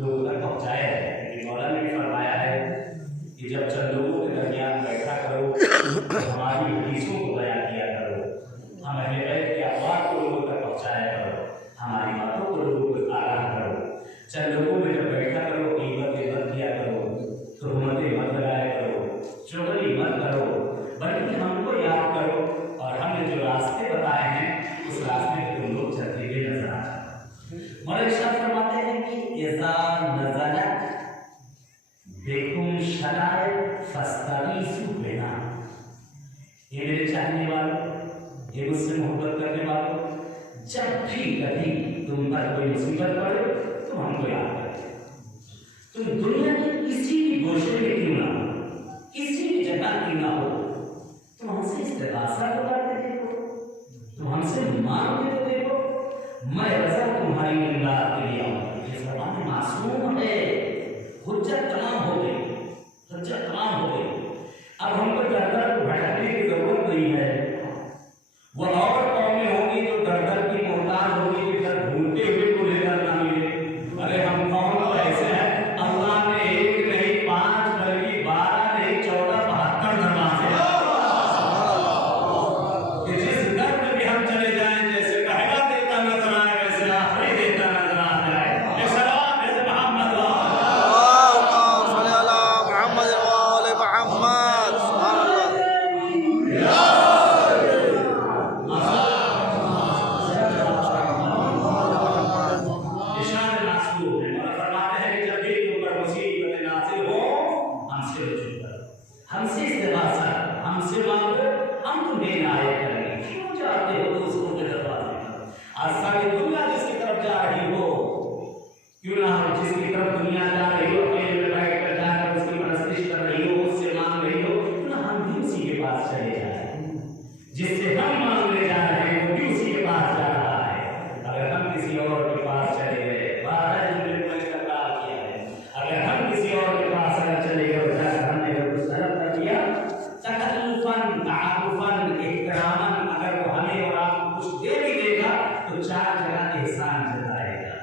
लोगों तक पहुँचाया है। लेकिन मौला ने भी फरमाया है कि जब चंद लोगों के दरमियान बैठा करो तो हमारी हदीसों को बयान किया करो, हम अहले बैत के अक़वाल को लोगों तक पहुँचाया करो, हमारी बातों को लोगों को आगाह करो। चंद लोगों में जब बैठा करो ग़ीबतें मत किया करो, तुहमतें मत लगाया करो, चुगली मत करो, बल्कि हमको याद करो और हमने जो रास्ते बताए हैं उस रास्ते पे तुम लोग चलते हुए नजर आ जाओ। मौला इरशाद फरमाते हैं कि इज़ा नज़लत बिकुम शराइत फस्तगीसू बिहा। ये मेरे चाहने वालों, ये मुझसे मोहब्बत करने वालों, जब भी कभी तुम पर कोई मुसीबत पड़े तो हमको याद करो। तुम दुनिया के किसी भी गोशे में क्यों ना हो, किसी भी जगह क्यों ना हो, तुम हमसे इस्तिग़ासा तो करके देखो, तुम हमसे मांग के तो देखो, मैं रज़ा तुम्हारी इमदाद के लिए आऊँगा। ये ज़बान मासूम है, हुज्जत तमाम हो गई, हुज्जत तमाम हो गई। अब हमको दर-दर को भटकने की जरूरत नहीं है। वो और कौमें होंगी जो दर-दर की मोहताज होंगी कि दर ढूंढते हुए को लेकर ना मिले। अरे हम कौन तो ऐसे हैं, अल्लाह ने एक नहीं 5 बल्कि 12 नहीं 14 72 दरवाजे कि जिस दर पे भी हम चले जाएं जैसे पहला देता नजर आए वैसे आखिरी देता नजर आ जाए। ये सलाम है मोहम्मद हमसे इस्तिग़ासा, हमसे मांगो, हम तुम्हें इनायत करेंगे। क्यों जाते हो दूसरों के दरवाजे पर? आज सारी दुनिया जिसकी तरफ जा रही हो, क्यों ना हो जिसकी तरफ दुनिया जा रही हो, अकेले में बैठ कर जाकर उसकी परस्तिश कर रही हो, उससे मांग रही हो, क्यों ना हम भी उसी के पास चले जाएं। जिससे हम मांगने जा रहे हैं वो भी उसी के पास जा रहा है। अगर हम किसी और के पास चले गए, बाहर जो मैंने इकरार किया है, अगर हम किसी और के पास अगर चले गए और जाकर हमने कुछ तरफ कर दिया, तकल्लुफन तारुफन इकरामन, अगर वो हमें और आपको कुछ दे भी देगा तो 4 जगह एहसान जताएगा।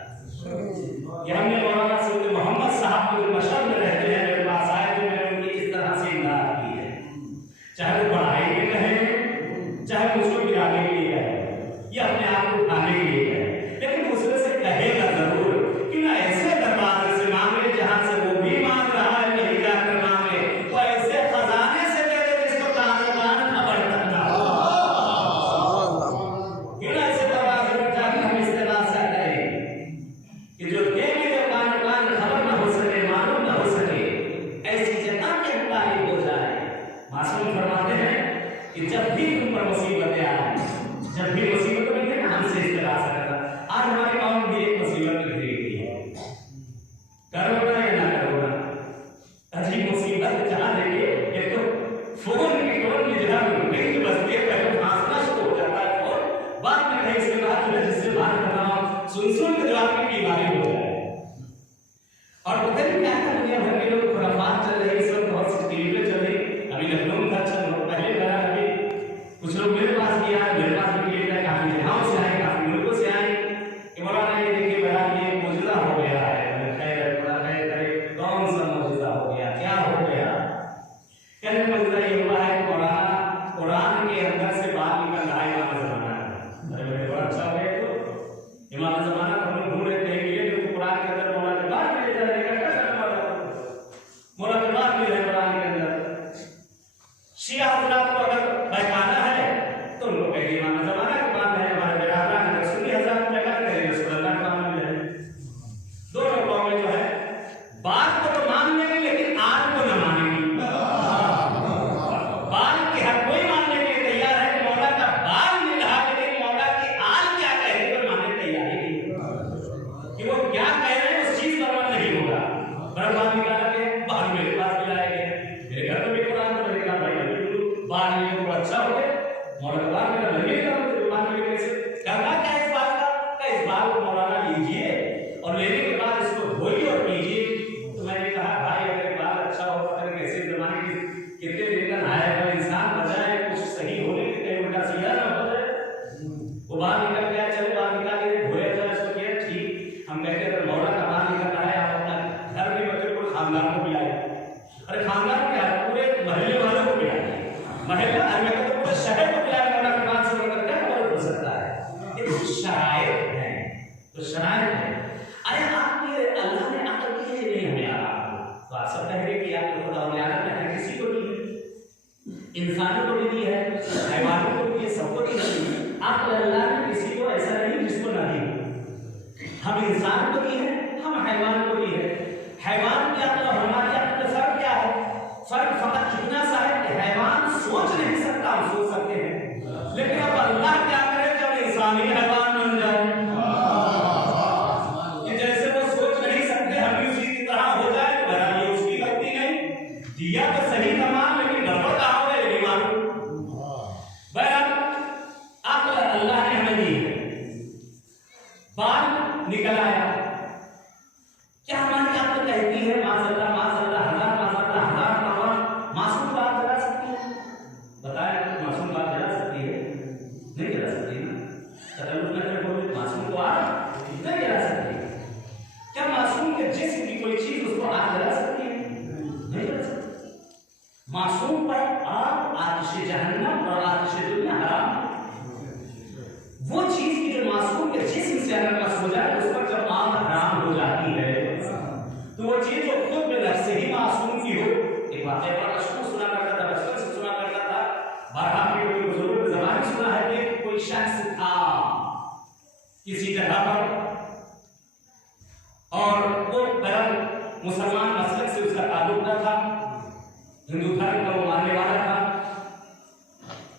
ये हमने मौलाना सैयद मोहम्मद साहब को मशहूर में रहते हैं, मेरे पास आए तो मैंने उनकी इस तरह से इमदाद की है। चाहे वो पढ़ाई के कहें, चाहे मुझको गिराने के लिए कहें या अपने आप को उठाने के लिए कहें, लेकिन उसमें से कहेगा जरूर कि ना ऐसे दरवाजे से मांगे जहां से वो भी मांग रहा है, नहीं जाकर मांगे, वो ऐसे खजाने से दे दे जिसको कान खबर तक ना हो। क्यों ना ऐसे दरवाजे पर जाकर हम इस्तिग़ासा करें कि जो दे भी दे कान खबर ना हो सके, मालूम ना हो सके, ऐसी जगह के तारीफ हो जाए। मासूम फरमाते हैं कि जब भी तुम पर मुसीबतें आए, जब भी मुसीबत मिले ना हमसे इस्तिग़ासा करना। आज हमारे गाँव में भी एक मुसीबत घिरी हुई है, करो ना या ना करो ना, अजीब मुसीबत जहाँ देखिए एक तो फोन की टोन में जहाँ रिंग बजती है, पहले भांसना शुरू हो जाता है फोन, बाद में कहीं इसके बाद मैं जिससे बात कर रहा हूँ सुन के जो आपकी बीमारी हो जाए। और पता नहीं क्या था, दुनिया भर के लोग खुराफात चल रही है, इस वक्त बहुत सी टीवी पे चल रही। अभी लखनऊ में था, पहले मेरा अभी कुछ लोग मेरे पास भी आए, मेरे पास भी क्लिप है, काफी जगहों से आए, काफी मुल्कों से आए कि मौलाना ये देखिए बयान ये चीज जो खुद में नफ्स ही मासूम की हो। एक वाकया बड़ा मशहूर सुना करता था, बचपन से सुना करता था, बारह के बुजुर्गों ने ज़बानी सुना है कि कोई शख्स था किसी जगह पर और वो धर्म मुसलमान मसलक से उसका ताल्लुक न था, हिंदू धर्म का वो मानने वाला था।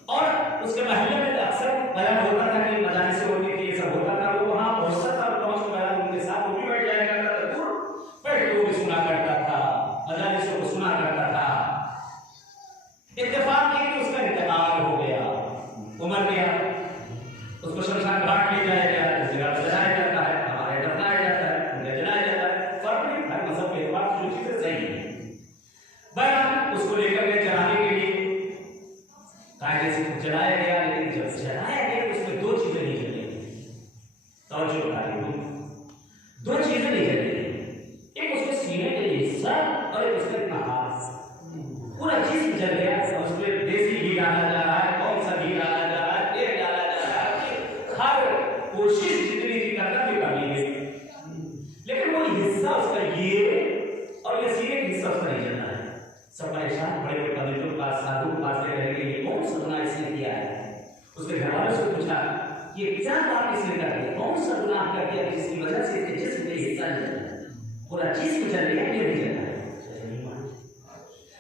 और उसके महल्ले में अक्सर बयान होता था कि मजालिस होती थी, ये सब होता था। वो वहां पहुंचता था और पहुंच बयान उनके साथ वो भी बैठ जाया करता था, दूर बैठ के वो भी सुना करता था, मजालिसों को सुना करता था। इत्तेफाक ये कि उसका इंतकाल हो गया, उमर गया, उसको शमशान घाट ले जाया गया, उस जगह पर जलाया जाता है, हमारे दफनाया जाता है, उनका जलाया जाता है। फर्क नहीं, हर मजहब के एतबार से जो चीजें सही है। बहरहाल उसको लेकर गए जलाने के लिए, कायदे से जलाया गया। लेकिन जब जलाया गया तो उसमें दो चीजें नहीं जली। तवज्जो करिए, दो चीजें नहीं जली। एक उसके सीने का हिस्सा और एक उसका इतना हाथ, पूरा जिस्म जल गया। उसमें देसी घी डाला जा रहा है, कौन सा घी डाला जा रहा है, तेल डाला जा रहा है, हर कोशिश जितनी थी करना भी कर ली गई, लेकिन वो हिस्सा उसका ये और ये सीने का हिस्सा उसका नहीं जलना है। सब परेशान, बड़े बड़े पंडितों के पास, साधु के पास गए कि ये कौन सा गुनाह इसने किया है। उसके घर वालों से पूछा ये क्या बात इसने कर दी, कौन सा गुनाह कर दिया जिसकी वजह से इसके जिस्म का हिस्सा नहीं जला, पूरा जिस्म जल गया, ये नहीं जला।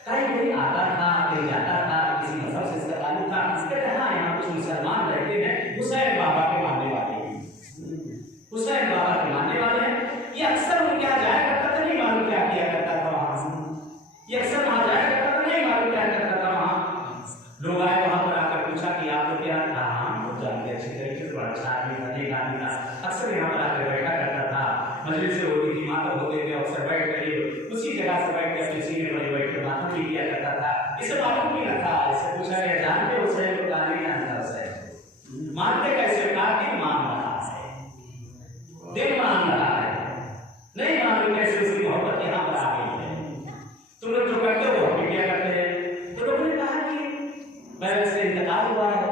कहीं कोई आता था, कहीं जाता था, किसी मजहब से इसका ताल्लुक था, इसके कहा यहाँ कुछ मुसलमान रहते हैं, हुसैन बाबा के मानने वाले हैं, हुसैन बाबा के मानने वाले हैं। ये अक्सर उनके यहाँ जाया करता था, नहीं मालूम क्या किया करता था वहां से। ये अक्सर वहां जाया करता था, नहीं मालूम क्या करता था वहां। लोग आए वहां पर आकर पूछा कि आप लोग क्या, हाँ जानते अच्छी तरीके से, बड़ा अच्छा आदमी था, नेक आदमी था, अक्सर यहाँ पर आकर बैठा करता था, मजलिस होती थी, मातम होते थे, अक्सर बैठ कर उसी जगह से बैठ के अपने सीने पर बैठ के मातम भी किया करता था। इसे मालूम भी न था। इससे पूछा गया जानते हुसैन को, गाली जानता हुसैन, मानते कैसे, कहा कि मान रहा है, दिल मान रहा है, नहीं मालूम कैसे उसकी मोहब्बत यहाँ पर आ गई है। तुम लोग जो करते हो हम क्या करते हैं। तो लोगों ने कहा कि पहले से इंतकाल हुआ है,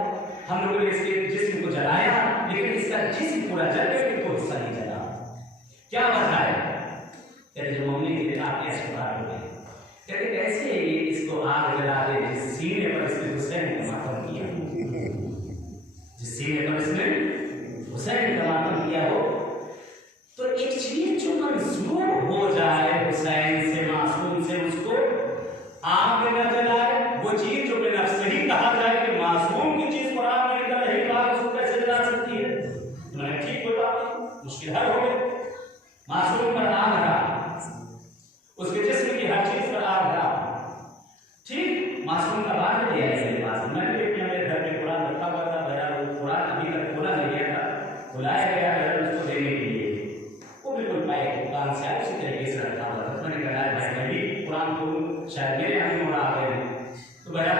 हम लोगों ने इसके जिस्म को जलाया, लेकिन इसका जिस्म पूरा जल गया, कोई हिस्सा नहीं जला। क्या वजह है? कहते जो मम्मी के आप कैसे बात हो गई, कहते कैसे ये इसको आग जला दे जिस सीने पर इसने हुसैन का मातम किया, जिस सीने पर इसने हुसैन का मातम किया हो। तो एक चीज जो मंसूब हो जाए हुसैन से, मासूम से, उसको आग न जलाए। वो चीज जो बेनफ्स ही कहा जाए कि मासूम की चीज पर आग नहीं जला, यही बात उसको कैसे जला सकती है। मैंने ठीक कोई बात मुश्किल हल हो गई। मासूम पर आग रहा, उसके जिस्म की हर चीज पर आग रहा, ठीक। मासूम का बात नहीं है मेरे पास, मैंने देखा मेरे घर में कुरान रखा हुआ था, मेरा वो कुरान अभी तक खोला नहीं गया था, बुलाया गया घर उसको देने के लिए। वो बिल्कुल पैक दुकान से आया, उसी तरीके से रखा हुआ था। मैंने कहा भाई मैं भी कुरान को शायद मेरे यहाँ भी आ गए हैं, तो भैया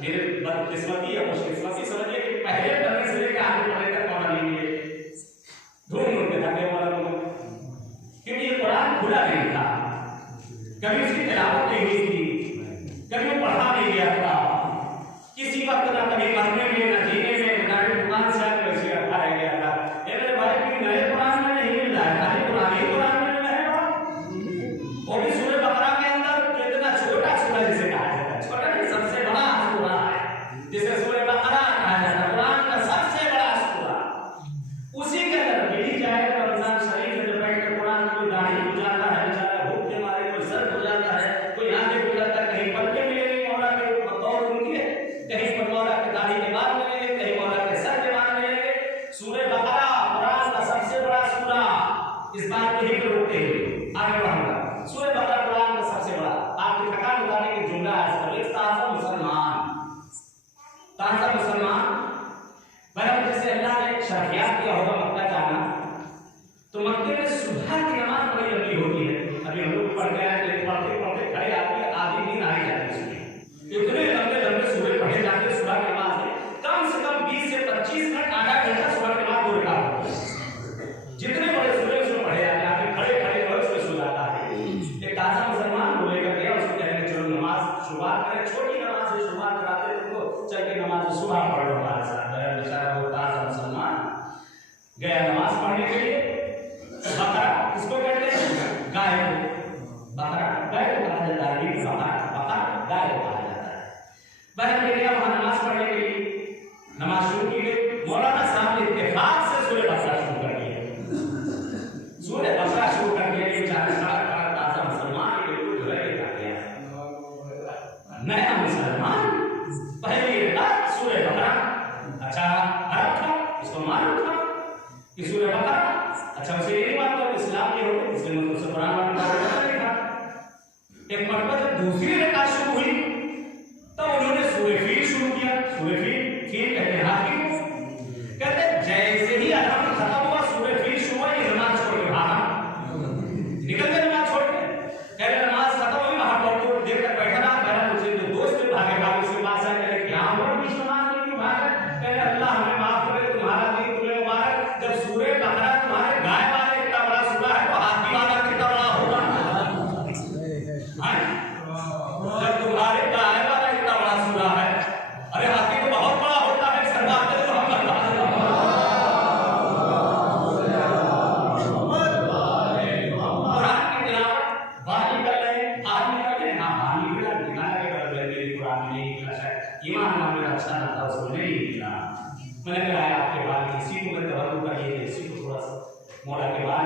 मेरे बदकिस्मती या खुशकिस्मती समझिए कि पहले पढ़ने से लेकर आगे पढ़ने तक पढ़ा नहीं है, ढूंढ ढूंढ के थके वाला लोग, क्योंकि ये कुरान खुला नहीं था, कभी उसकी तिलावत नहीं हुई थी, कभी वो पढ़ा नहीं गया था, किसी वक्त ना कभी पढ़ने में ना जीने में, ना दुकान से आकर वैसे रखा रह गया था। ये मेरे भाई की नए कुरान में नहीं मिल रहा है, खाली पुराने कुरान में रहेगा, वो भी सूरह बकरा के अंदर कितना छोटा सूरह जिसे कहा जाता है, छोटा नहीं सबसे बड़ा सूरह है जिसे सूरह बकरा कहा जाता है, कुरान का सबसे बड़ा सूरह। उसी के अंदर मिली जाए रमजान शरीफ में बैठ कर कुरान को दाढ़ी हो जाता है, बेचारा भूख के मारे कोई सर हो जाता है, कोई आंखें हो जाता है, कहीं पलके मिले नहीं मौला के बतौर उनके, कहीं पर मौला के दाढ़ी के बाद मिले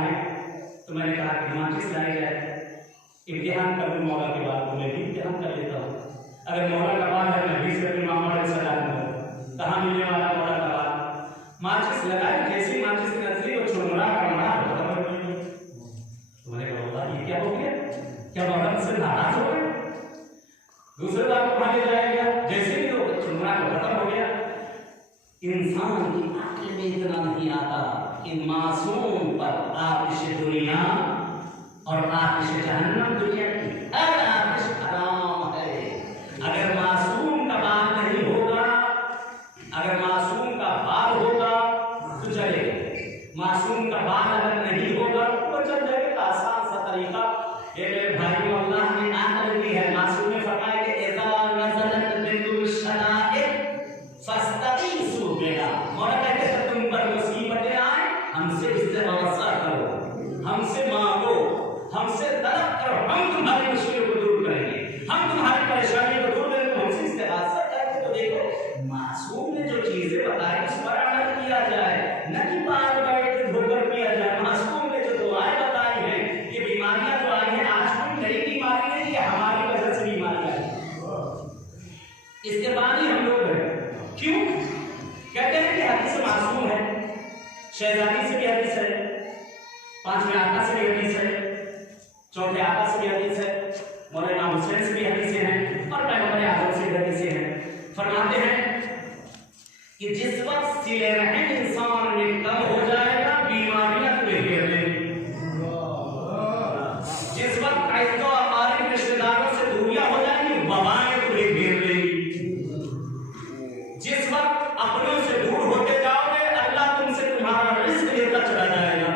है, तो मैंने कहा कि माचिस लाई जाए, इम्तिहान कर दूँ मौला के बाद, मैं भी इम्तिहान कर लेता हूँ। अगर मौला का बाद है मैं 20 रुपये मामला सजा दूँगा, कहाँ मिलने वाला मौला का बाद। माचिस लगाए, जैसे माचिस नजरी और चुनमुरा कमरा खत्म हो गई। तो मैंने कहा ये क्या हो गया, क्या मौला मुझसे नाराज हो गए? दूसरे बार को भागे जाएगा, जैसे ही वो चुनमुरा खत्म हो गया। इंसान की अक्ल में इतना नहीं आता कि मासूम पर आतिश दुनिया और आतिश जहन्नम, दुनिया की हर आतिश हराम है। अगर मासूम का बाल नहीं होगा, अगर मासूम का बाल होगा तो चलेगा, मासूम का बाल अगर नहीं होगा तो चल जाएगा। आसान सा तरीका ये मेरे भाई अल्लाह ने अक्ल दी है। मासूम ने फरमाया कि इज़ा नज़लत बिकुम शदाइद फस्तगीसू बिहा, मौला कहते हैं तुम पर मुसीबतें आए हमसे इस्तिग़ासा करो, हमसे मांगो, हमसे तलब करो, हम तुम्हारी मुश्किलों को दूर करेंगे, हम तुम्हारी परेशानियों को दूर करेंगे। हमसे इस्तिग़ासा करके तो देखो, मासूम ने जो चीजें बताई उस पर अमल किया जाए, न कि बार बैठ धोकर किया जाए। मासूम ने जो दुआएं बताई हैं, ये बीमारियां जो आई हैं, आज कोई नई बीमारी नहीं, ये हमारी वजह से बीमारियां हैं, इसके बाद ही हम लोग हैं। क्यों कहते हैं कि हदीस मासूम है, शहजादी से भी हदीस है, पांचवें आका से भी हदीस है, चौथे आका से भी हदीस है, मौलाना हुसैन से भी हदीसें हैं और पैगंबर आज़म से भी हदीसें हैं। फरमाते हैं कि जिस वक्त सिले रहम इंसान में कम हो जाएगा बीमारियां तुम्हें घेर लेंगी, जिस वक्त ऐसो अकारीब रिश्तेदारों से दूरियां हो जाएंगी वबाएं तुम्हें घेर लेंगी, जिस वक्त अपनों से दूर होते जाओगे अल्लाह तुमसे तुम्हारा रिस्क लेता चला जाएगा,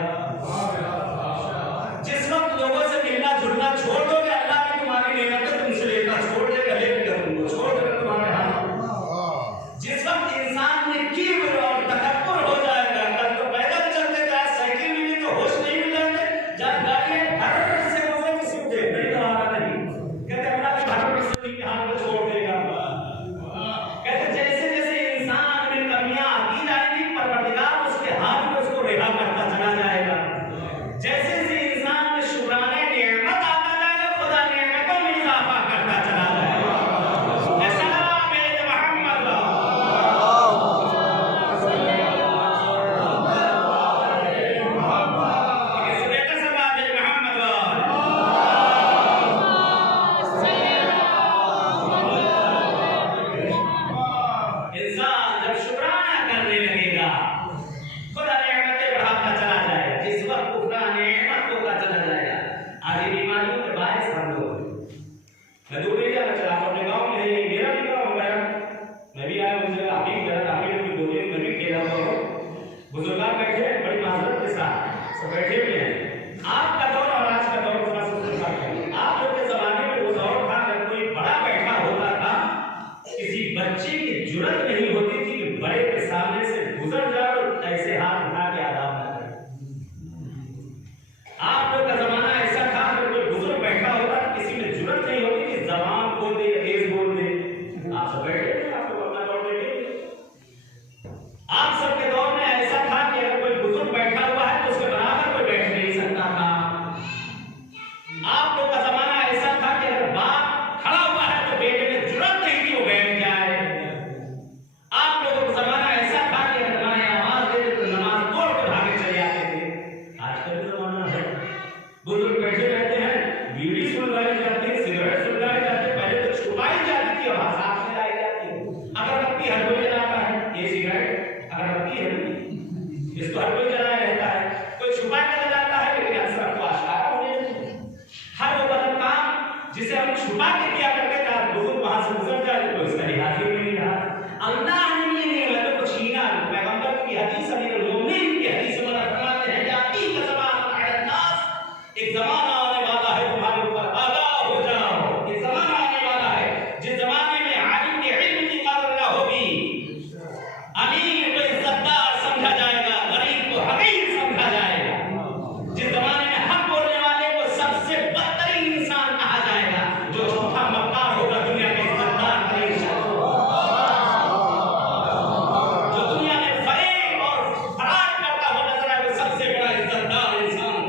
जिस वक्त लोगों से मिलना जुलना छोड़ दोगे अल्लाह की तुम्हारी नेमतें तुमसे लेता छोड़ देगा, लेगा तुमको छोड़ देगा तुम्हारे हाथ। जिस वक्त इंसान में किब्र और तकब्बुर हो जाएगा, कल तो पैदल चलते जाए, साइकिल मिली तो होश नहीं मिलेंगे, जब गाड़ियां घर से गुजरे किसी को देख नहीं रहा नहीं, कहते अल्लाह के घर से उनके हाथ में छोड़ देगा। कहते जैसे जैसे इंसान में कमियां आती जाएंगी परवरदिगार उसके हाथ में उसको रिहा करता चला जाएगा, जैसे जैसे इंसान में शुक्राने नेमत आता जाएगा खुदा नेमतों में इजाफा करता चला जाएगा। सलाम ए मोहम्मद इंसान जब शुक्राना करने लगेगा खुदा नेमतें बढ़ाता चला जाएगा, जिस वक्त खुदा नेमत होता चला जाएगा। आज ये बीमारियों के बायस हम लोग, मैं दूर नहीं जाना चाहता, अपने गाँव में है, मेरा भी गाँव है, मैं भी आया मुझे आप भी गया, आप भी बोले मैं भी खेला हुआ हूँ, बुजुर्ग बैठे बड़ी माजरत के साथ सब बैठे हुए हैं। आपका दौर और आज का दौर थोड़ा सा आप लोग के जमाने में वो दौर था जब कोई बड़ा बैठा होता था, किसी बच्चे की जुर्रत नहीं होती थी कि बड़े के सामने से गुजर जाए और ऐसे हाथ उठा के आदाब न करे। आप लोग का जमाना ऐसा था कि कोई बुजुर्ग बैठा होता था, किसी में जुर्रत नहीं होती कि जबान खोल दे या तेज बोल दे। आप सब बैठे थे, आप लोग अपना दौर देखे। आप सबके दौर में ऐसा था कि अगर कोई बुजुर्ग बैठा हुआ है तो उसके बराबर कोई बैठ नहीं सकता था। आप लोग का जमाना ऐसा था कि अगर बाप खड़ा हुआ है तो बेटे में जुर्रत नहीं थी वो बैठ जाए। आप लोगों का जमाना ऐसा था कि अगर माँ आवाज देते तो नमाज तोड़ के भागे चले आते थे। आज का भी जमाना है, बुजुर्ग बैठे रहते हैं, बीड़ी सुलगाई जाती है, सिगरेट सुलगाई जाती है, पहले तो छुपाई जाती थी और साथ में लाई जाती है। अगरबत्ती हर कोई जलाता है, ये सिगरेट अगरबत्ती है, इसको हर कोई जलाया रहता है, कोई छुपा के जलाता है, लेकिन अक्सर आपको आश्कारा होने लगती है। हर वो गलत काम जिसे हम छुपा के किया करते थे, बुजुर्ग वहां से गुजर जाए तो इसका लिहाज ही नहीं रहा। अल्लाह ने ये नेमतों को छीना। पैगंबर की हदीस, अमीरुल मोमिनीन की हदीस में फरमाते हैं जाती का ज़माना अहद नास, एक जमाना आने वाला है तुम्हारे ऊपर, आगाह हो जाओ। ये जमाना आने वाला है जिस जमाने में आलिम के इल्म की कदर न होगी, अमीर को इज्जतदार समझा जाएगा, गरीब को हकीर समझा जाएगा, जिस जमाने में हक बोलने वाले को सबसे बदतरीन इंसान कहा जाएगा, जो झूठा मक्कार होगा दुनिया के इज्जतदार तरीन शख्स, जो दुनिया में फरेब और फराड करता हुआ नजर आए, सबसे बड़ा इज्जतदार इंसान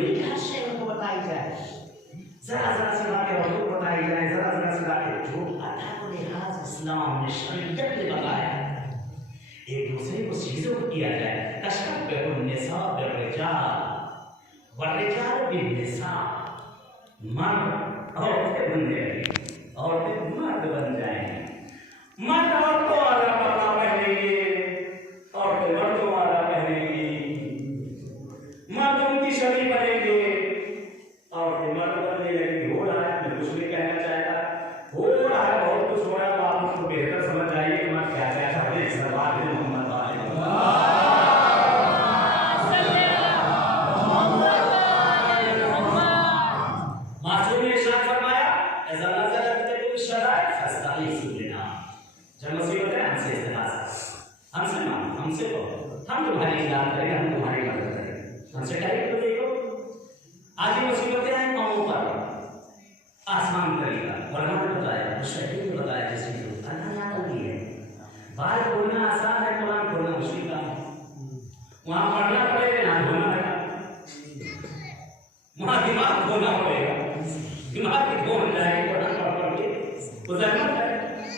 जरूरी है शय उनको बताई जाए, जरा जरा सी बातें औरतों को बताई जाए, जरा जरा सी बातें जो अल्लाह को लिहाज इस्लाम ने शरीयत ने बताया एक दूसरे को चीजों को किया जाए। तशब्बुन निसा बिर्रिजाल वर्रिजाल बिन्निसा, मर्द औरतें बन जाएंगी, औरतें मर्द बन जाएंगी, मर्द औरतों वाला कपड़ा पहनेंगे, औरतें मर्दों वाला पहनेंगी, मर्द उनकी शरीर बनेंगे, औरतें मर्द बनने लगेंगी। हो रहा है, मैं कुछ नहीं कहना चाहता, हो रहा है, बहुत कुछ हो रहा है, तो आप उसको बेहतर समझ आइए कि मैं क्या क्या चाहते हैं। सरवार मोहम्मद मासूम ने इरशाद फरमाया, ऐसा नजर रखते हुए शराय फस्ताली सुनना, जब मुसीबतें हमसे इस्तेमाल, हमसे मांग, हमसे कहो, हम तुम्हारी इमदाद करें, हम तुम्हारी मदद करें, हमसे करें तो देखो। आज ये मुसीबतें हैं कौमों पर, आसमान करेगा, वरना बताया, शहीद ने बताया, जैसे अल्लाह नबी है, बात बोलना आसान है, कुरान बोलना मुश्किल काम है, वहाँ पढ़ना पड़ेगा, ना बोलना है, वहाँ दिमाग बोलना पड़ेगा, दिमाग की बोल जाएगी, कुरान पढ़ के गुजरना है,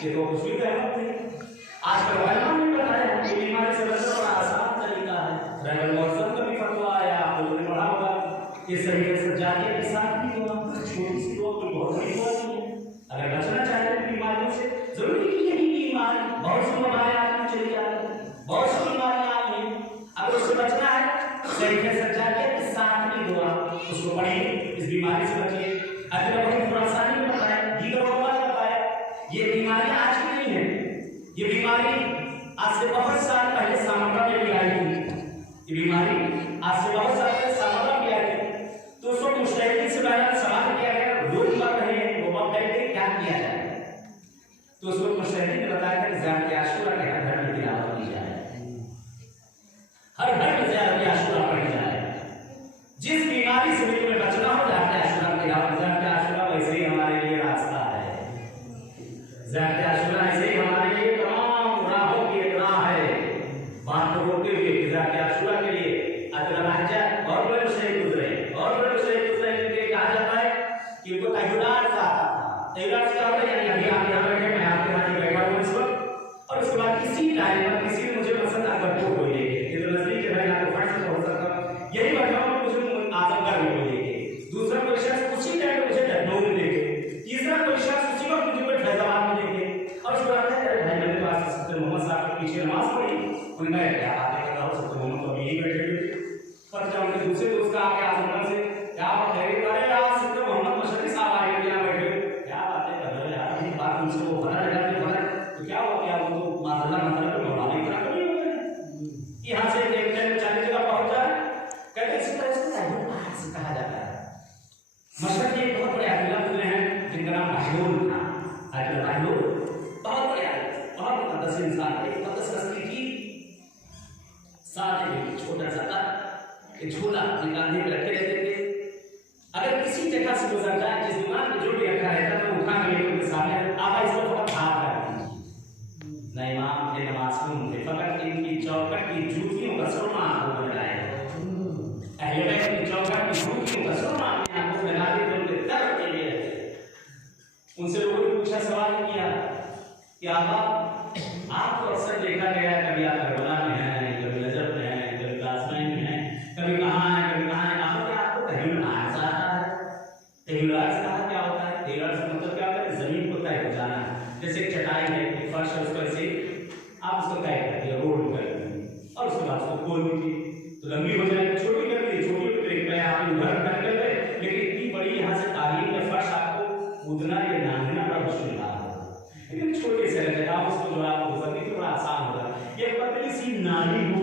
ये तो कुछ भी रहमत नहीं। आजकल वलमा ने बताया कि बीमारी से बचना बड़ा आसान तरीका है, रमजान मौसम का भी फतवा आया, आप लोगों ने पढ़ा होगा, ये सही से जाके के साथ भी हुआ, छोटी सी तो बहुत बड़ी बात नहीं है। अगर बचना चाहते हैं बीमारियों से, जरूरी नहीं है कि बीमारी, बहुत सी बीमारियां आपको चली जाती हैं, बहुत सी बीमारियां आई हैं, अगर उससे बचना है सही से जाके के साथ भी दुआ उसको पढ़िए, इस बीमारी से बचिए। अगर वही खुरासानी ने बताया, दीगर उलमा ने बताया, ये बीमारी आज की नहीं है, ये बीमारी आज से बहुत साल पहले सामरा में भी आई थी, ये बीमारी आज से बहुत साल पहले सामरा में आई थी। तो उसको मुश्तहिदीन से बयान सवाल किया गया, लोग मर रहे हैं, वबा फैल गई, क्या किया जाए? तो उसको मुश्तहिदीन ने बताया कि ज़ियारत आशूरा के हर घर में तिलावत की जाए, हर घर में ज़ियारत आशूरा पढ़ी जाए। जिस बीमारी से भी तुम्हें बचना हो, ज़ियारत आशूरा तिलावत, ज़ियारत आशूरा वैसे ही हमारे लिए रास्ता है, ज़ियारत आशूरा ऐसे ही हमारे लिए तमाम राहों की एक राह है। बात को रोकते हुए ज़ियारत आशूरा के लिए अदला राजा और बड़े शहीद गुजरे, और बड़े शहीद गुजरे, जिनके कहा जाता है कि उनको तैय्युरात आता था। तैय्युरात क्या होता है? यानी अभी आप यहाँ बैठे, मैं आपके यहाँ बैठा हूँ इस वक्त, और उसके बाद किसी टाइम पर किसी ने मुझे पसंद आकर को कोई लेके, ये तो नजदीक है, मैं आपको फट से हो सकता, यही बैठा हूँ, मुझे आजमगढ़ में कोई लेके, दूसरा कोई शख्स उसी टाइम पे मुझे लखनऊ में लेके, तीसरा कोई शख्स उसी वक्त मुझे कोई फैजाबाद में लेके, और उसके बाद भाई मैंने तो आज सत्तर मोहम्मद साहब के पीछे नमाज पढ़ी, उनका क्या बात है, बताओ सत्तर मोहम्मद तो अभी ही बैठे हुए, पर जब उनके दूसरे दोस्त का आके आजमगढ़ से क्या बात है, अरे यार सत्तर मोहम्मद मशरकी साहब आए हैं यहाँ बैठे, क्या बात है कर रहे यार, ये बात उनसे वो बना लगाते बना, तो क्या हुआ, क्या वो तो माशाल्लाह मतलब मौलाना इतना कभी हो गए, यहाँ से एक जगह 40 जगह पहुंच जाए, कहते इसी तरह से कहा जाता है। मशरक के बहुत बड़े अब्दुल्ला गुजरे हैं, जिनका नाम महलूल था, अब्दुल्ला महलूल बहुत बड़े बहुत मुकद्दस इंसान थे, मुकद्दस रस्ती की साथ में छोटा सा एक झूला निकालने में रखे रहते थे। अगर किसी जगह से गुजर जाए, जिस दुकान में जो भी रखा रहता था, उठा के लेकर उनके सामने आप इसको थोड़ा भाग कर दीजिए। न इमाम थे, न मासूम थे, फकत इनकी चौखट की जूतियों का सुरमा आंखों में लगाए, अहले बैत की चौखट की जूतियों का सुरमा आंखों में लगा के उनके दर्द के लिए रखे। उनसे लोगों ने पूछा, सवाल किया कि आपको अक्सर देखा गया है, कभी आप करबला में हैं, कभी नजफ में हैं, कभी कासमैन में हैं, कभी कहाँ हैं, कभी कहाँ हैं, आपको तहरीर आर्ज़ आता है। तहरीर आर्ज़ कहा क्या होता है? तहरीर आर्ज़ मतलब क्या होता है? जमीन को तय हो जाना, जैसे एक चटाई है, एक फर्श है, उसको ऐसे आप उसको तय कर दिया, रोड कर दिया, और उसके बाद उसको खोल दीजिए, तो लंबी हो जाएगी, छोटी कर दी, छोटी तरीके में आप घर कर गए, लेकिन इतनी बड़ी यहाँ से कालीन या फर्श आपको कूदना या नांगना बड़ा मुश्किल है, लेकिन छोटे से जगह उसको जो आप गुजरने थोड़ा आसान होगा। ये पतली सी नाली हो,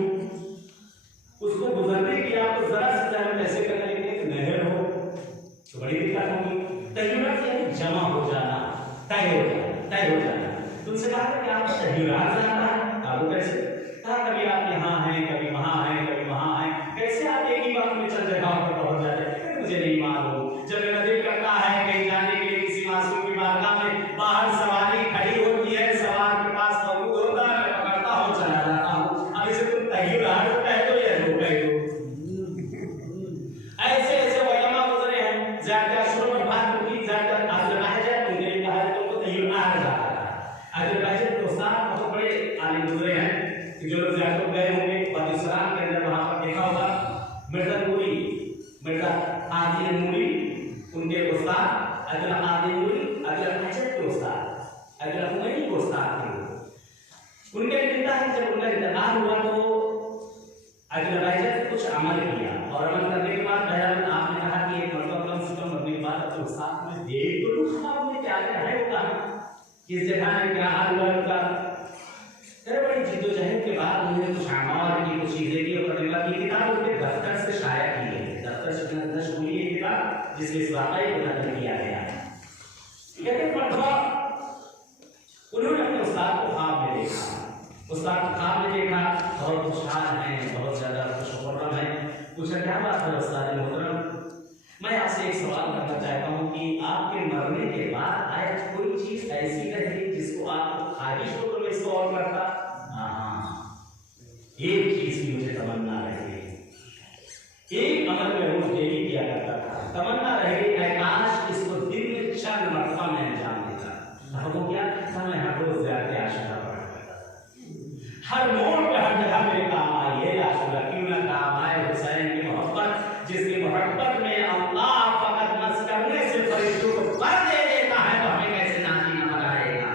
उसको गुजरने की आपको जरा से जरा ऐसे करने के लिए नहर हो तो बड़ी दिक्कत होगी। तहरीरात यानी जमा हो जाना, तय हो जाना। तुमसे कहा कि आपको तहरीरात जाना है, आपको कैसे कहा, कभी आप यहाँ हैं, कभी वहाँ हैं, कभी वहाँ हैं, कैसे आप एक ही वक्त में चल जगह पर पहुँच जाते हैं, मुझे नहीं मालूम। जब मेरा दिल करता है कहीं जाने के लिए, किसी मासूम की बारगाह में, बाहर सवारी खड़ी होती है, सवार के पास मौजूद होता है, मैं पकड़ता हूँ, चला जाता हूँ। अब इसे तुम तहरीरात कह दो या जो कह दो, ऐसे ऐसे तालीम गुजरे हैं कि जो लोग ज़ियारत गए होंगे बदुसराम के अंदर वहाँ पर देखा होगा मिर्जा आदिल नूरी उनके उस्ताद अब्दुल आदिल नूरी अब्दुल हजरत के उस्ताद अब्दुल हुमैनी के उस्ताद थे। उनके पिता है जब उनका इंतकाल हुआ तो अब्दुल हजरत कुछ अमल किया और अमल करने के बाद बहरहाल आपने कहा कि एक मरतबा कम से कम मरने के बाद अपने उस्ताद में देख तो लूँ आपने क्या क्या है वो कहा किस जगह है क्या हाल हुआ उनका। अरे बड़ी जिद्दोजहद के बाद उन्होंने कुछ अमाल की कुछ चीजें की और की किताब उनके दफ्तर से शाया की गई। दफ्तर से नशर हुई है किताब जिसमें इस वाक़ये को नकल किया गया है। कहते मरतबा उन्होंने अपने उस्ताद को ख्वाब में देखा। उस्ताद को ख्वाब में देखा बहुत खुशहाल हैं बहुत ज़्यादा खुशमुर्रम हैं। पूछा क्या बात है उस्ताद मोहतरम मैं आपसे एक सवाल करना चाहता हूँ कि आपके मरने के बाद आए कोई चीज़ ऐसी रहेगी जिसको आपको ख्वाहिश हो तो मैं इसको और करता। हाँ एक चीज़ की मुझे तमन्ना रहेगी एक अमल में रोज डेली किया करता था तमन्ना रहेगी काश इसको दिन में चंद मरतबा में अंजाम देता। वो क्या था मैं हर रोज ज़ियारत आशिका पढ़ा करता था। हर मोड़ पे हर जगह मेरे काम आई है आशिका क्यों ना काम आए हुसैन की मोहब्बत जिसकी मोहब्बत में अल्लाह फकत मस करने से फरिश्तों को पर दे देता है तो हमें कैसे नाची न लगाएगा।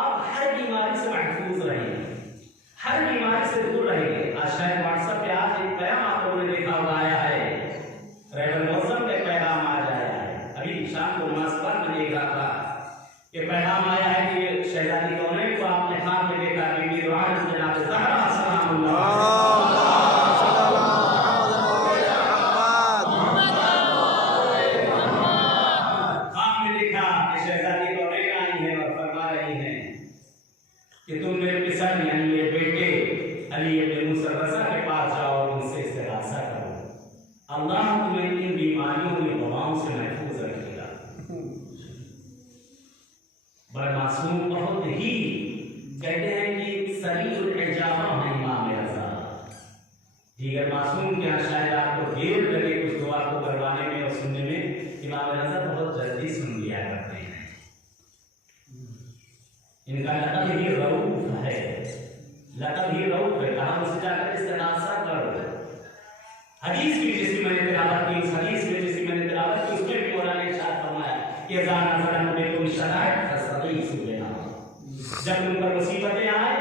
आप हर बीमारी से महफूज रहेंगे हर बीमारी से दूर रहेंगे। आज शायद व्हाट्सएप पे आज एक पैगाम आप लोगों ने देखा होगा आया है रहमत मौसम का पैगाम आ जाया है। अभी शाम को नमाज पर मैं देख रहा था ये पैगाम आया है कि शहजादी कौनैन को आपने ख्वाब में देखा बीबी रुहान जनाब ज़हरा सलामुल्लाह कि तुम मेरे पिसन यानी मेरे बेटे अली इब्न मुसर्रसा के पास जाओ और उनसे इस्तिगासा करो। अल्लाह तुम्हें इन बीमारियों में वबाओं से महफूज रखेगा। बड़ा मासूम बहुत ही कहते हैं कि सरीउल इजाबा है इमाम रज़ा। दीगर मासूम क्या शायद आपको देर लगे कुछ दुआ को करवाने में और सुनने में इमाम रज़ा बहुत जल्दी सुन लिया करते हैं। इनका लक़ब ही रऊफ़ है लक़ब ही रऊफ़ है कहा मुझसे जाकर इस्तिगासा करो। हदीस की जिसकी मैंने तिलावत की उस हदीस में जिसकी मैंने तिलावत की उसमें भी मौला ने इरशाद फरमाया कि इज़ा नज़ला बिकुम शदाइद फस्तगीसू बिना जब तुम पर मुसीबतें आए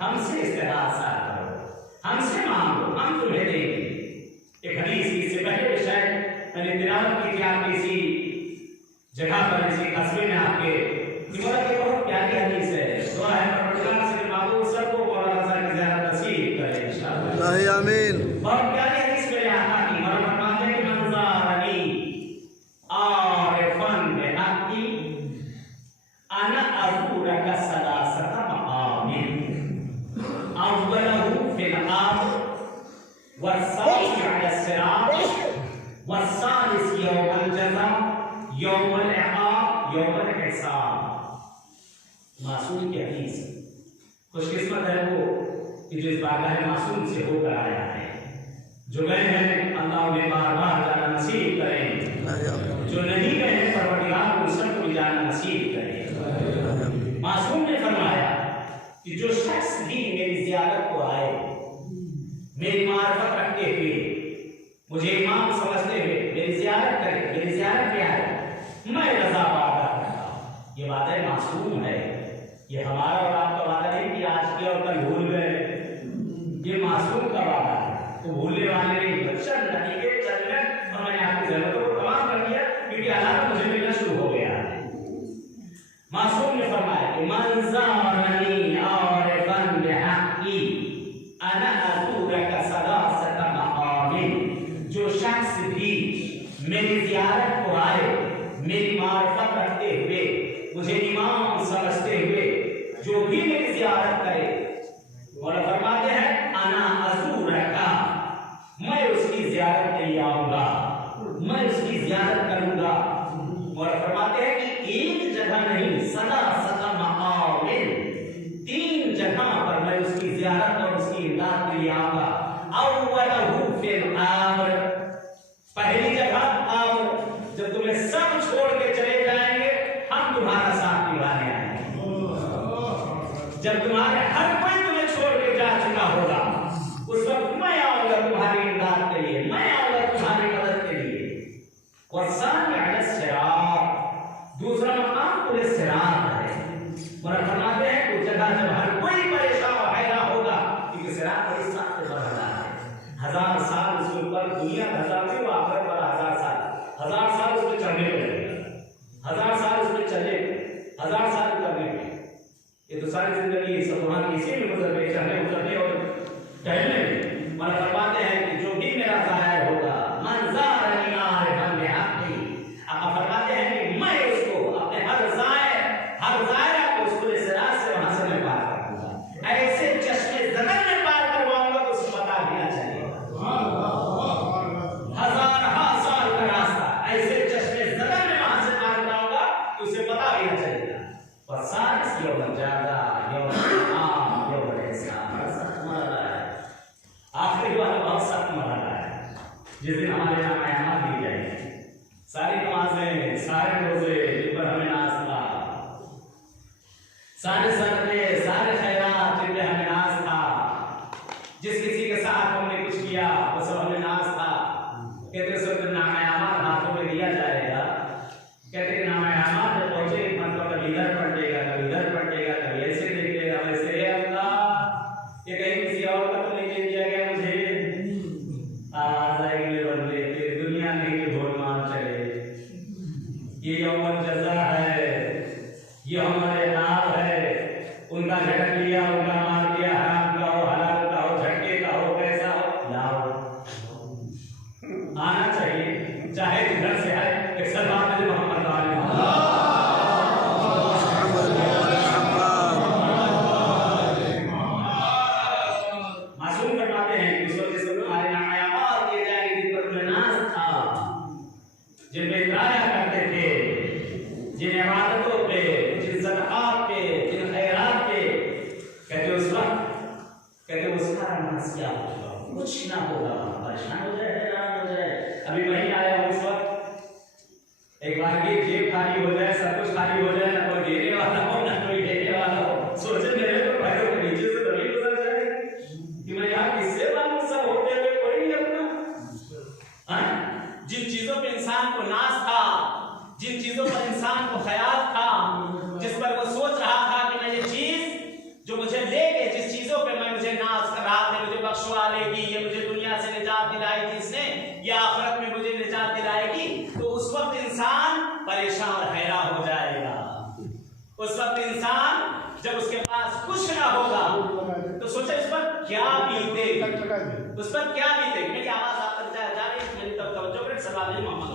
हमसे इस्तिगासा करो हमसे मांगो हम तुम्हें देंगे। एक हदीस की इससे पहले शायद मैंने तिलावत की थी आपकी इसी जगह पर इसी कस्बे में आपके मौला की बहुत प्यारी हदीस है। दुआ है परवरदिगार से माबूद सबको मौला रज़ा की ज़ियारत नसीब करे इंशाअल्लाह आमीन। बहुत प्यारी हदीस में आता है कि मौला फरमाते हैं कि मंज़ारनी आरिफन बिहक़ी अना अज़ूरका सलासत मक़ामिन अव्वलहु फिल आर्द वस्सानी अला सिरात वस्सालिस यौमल जज़ा यौमल इक़ाब यौमल हिसाब। मासूम की हदीस खुशकिस्मत है वो कि जो इस बारगाह मासूम से होकर आया है। जो गए हैं अल्लाह उन्हें बार बार जाना नसीब करें जो नहीं गए हैं परवरदिगार उन सबको भी जाना नसीब करें। मासूम ने फरमाया कि जो शख्स भी मेरी ज़ियारत को आए मेरी मार्फत रखते हुए मुझे इमाम समझते हुए मेरी ज़ियारत करे मेरी ज़ियारत पे आए मैं रज़ा वादा करता हूँ। ये वादा मासूम है ये हमारा और आपका वादा नहीं कि आज किया और कल भूल गए। ये मासूम का वादा है तो भूलने वाले नहीं बच्चा नतीजे चल गए और मैंने आपकी जरूरतों को तमाम कर दिया क्योंकि अलावा मुझे मिलना शुरू हो गया। मासूम ने फरमाया कि मंज़ारनी आरिफन बिहक़ी अना अज़ूरका सलासत मक़ामिन जो शख्स भी मेरी ज़ियारत को आए मेरी मार्फत रखते हुए मुझे इमाम समझते हुए जो भी मेरी ज़ियारत करे मौला फरमाते हैं अना अज़ूरका मैं उसकी ज़ियारत के लिए आऊँगा मैं उसकी ज़ियारत करूँगा। मौला फरमाते हैं कि आऊंगा। अव्वलहु फिल अम्र, पहली जगह अम्र, जब तुम्हें सब छोड़ के चले जाएंगे हम तुम्हारा साथ निभाने आएंगे। जब तुम्हारे हर कोई तुम्हें छोड़ के जा चुका होगा उस वक्त मैं आऊंगा तुम्हारी इमदाद के लिए, मैं आऊंगा तुम्हारी मदद के लिए। वसानी अला सिरात, दूसरा मकाम पूरे सिरात है। और फरमाते हैं उस जगह जब हर कोई परेशान और हैरान होगा क्योंकि सिरात बड़ी सख्त बना है। 1000 साल उसके ऊपर दुनिया 1000 में, वो आखिरत वाला 1000 साल, 1000 साल उसमें चढ़ने को लगेगा, 1000 साल उसमें चले, 1000 साल करने में। ये तो सारी जिंदगी सब वहां की इसी में गुजर गई, चढ़ने उतरने और टहलने में। और फरमाते हैं कि जो भी मेरा ज़ाहिर होगा मंज़ारनी आरिफन बिहक़्क़ी, आप फरमाते हैं कि मैं उसको अपने हर ज़ायरा को उसको सिरात से वहां से मैं पार करूंगा, ऐसे चश्मे ज़नन में पार करवाऊंगा तो उसको पता भी ना चलेगा। 1000 साल का रास्ता ऐसे चश्मे ज़नन में वहां से पार कराऊंगा कि उसे पता भी ना चलेगा। और सारिस यौम जादा यौम आम यौम हिसाब, सख्त मरहला है, आखिरी वाला बहुत सख्त मरहला है जिस दिन हमारे यहाँ अयामात दी जाएगी। सारी नमाजें, सारे रोजे जिन पर हमें नाज था, सारे सदक़े, सारे खैरात जिन पर हमें नाज था, जिस किसी के साथ हमने कुछ किया वो सब हमें नाज था। कहते उस वक्त नाम अयामात हाथों में दिया जाएगा। कहते कि नाम अयामात जब पहुंचे मतलब कभी इधर पलटेगा, कभी इधर पलटेगा, कभी ऐसे देखेगा, वैसे हे अल्लाह ये कहीं किसी और का तो नहीं दे दिया गया मुझे। आवाज आएगी मेरे बंदे कि दुनिया नहीं कि ढोल मार चले, ये यौमुल जज़ा है, ये हमारे नाम है। उनका झटक लिया, उनका मार दिया, हराम का हो, हलाल का हो, झटके का हो, कैसा हो, लाओ आना चाहिए, चाहे घर से आए। एक सलमान बिन मोहम्मद वाले मासूम फरमाते हैं कि उस वक्त से तुम्हारे नाम अयामात किए जाएंगे जिन पर तुम्हें नाज था, जिन पे इतराया करते थे, जिन इबादतों पे, जिन सदक़ात पे, जिन खैरात पे। कहते उस वक्त कहते उसका नाज क्या होगा, कुछ ना होगा, परेशान हो जाए, हैरान हो जाए। अभी वही आया हूँ इस वक्त, एक बार की जेब खाली हो जाए, सब कुछ खाली हो जाए, ना कोई देने वाला हो ना कोई लेने वाला हो, सोचे मेरे तो पैरों के नीचे से दबी गुजर जाए कि मैं यहाँ किससे मांगू, सब होते हुए कोई नहीं अपना। जिन चीजों पे इंसान को नाज था, जिन चीजों पर इंसान को ख्याल था, जिस पर वो सोच रहा था कि मैं ये चीज जो मुझे ले गए, जिस चीजों पे मैं मुझे नाज कर रहा था, मुझे बख्शवा लेगी, ये मुझे दुनिया से निजात दिलाई थी इसने, ये आखिरत में मुझे निजात दिलाएगी, तो उस वक्त इंसान परेशान और हैरान हो जाएगा। उस वक्त इंसान जब उसके पास कुछ ना होगा तो सोचे उस पर क्या बीते, उस पर क्या बीते। मेरी आवाज आप तक जा रही है, मेरी तब तवज्जो करें। सल्लल्लाहु अलैहि मोहम्मद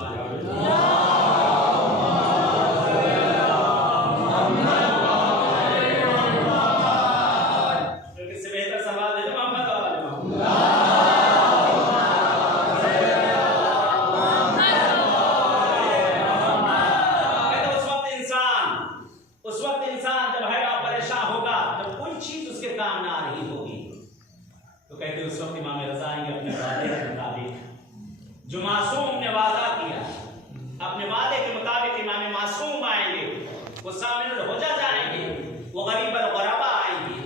जो मासूम ने वादा किया, अपने वादे के मुताबिक इमाम मासूम आएंगे, वो शामिल हो जाएंगे, वो गरीब और ग़ुरबा आएंगे।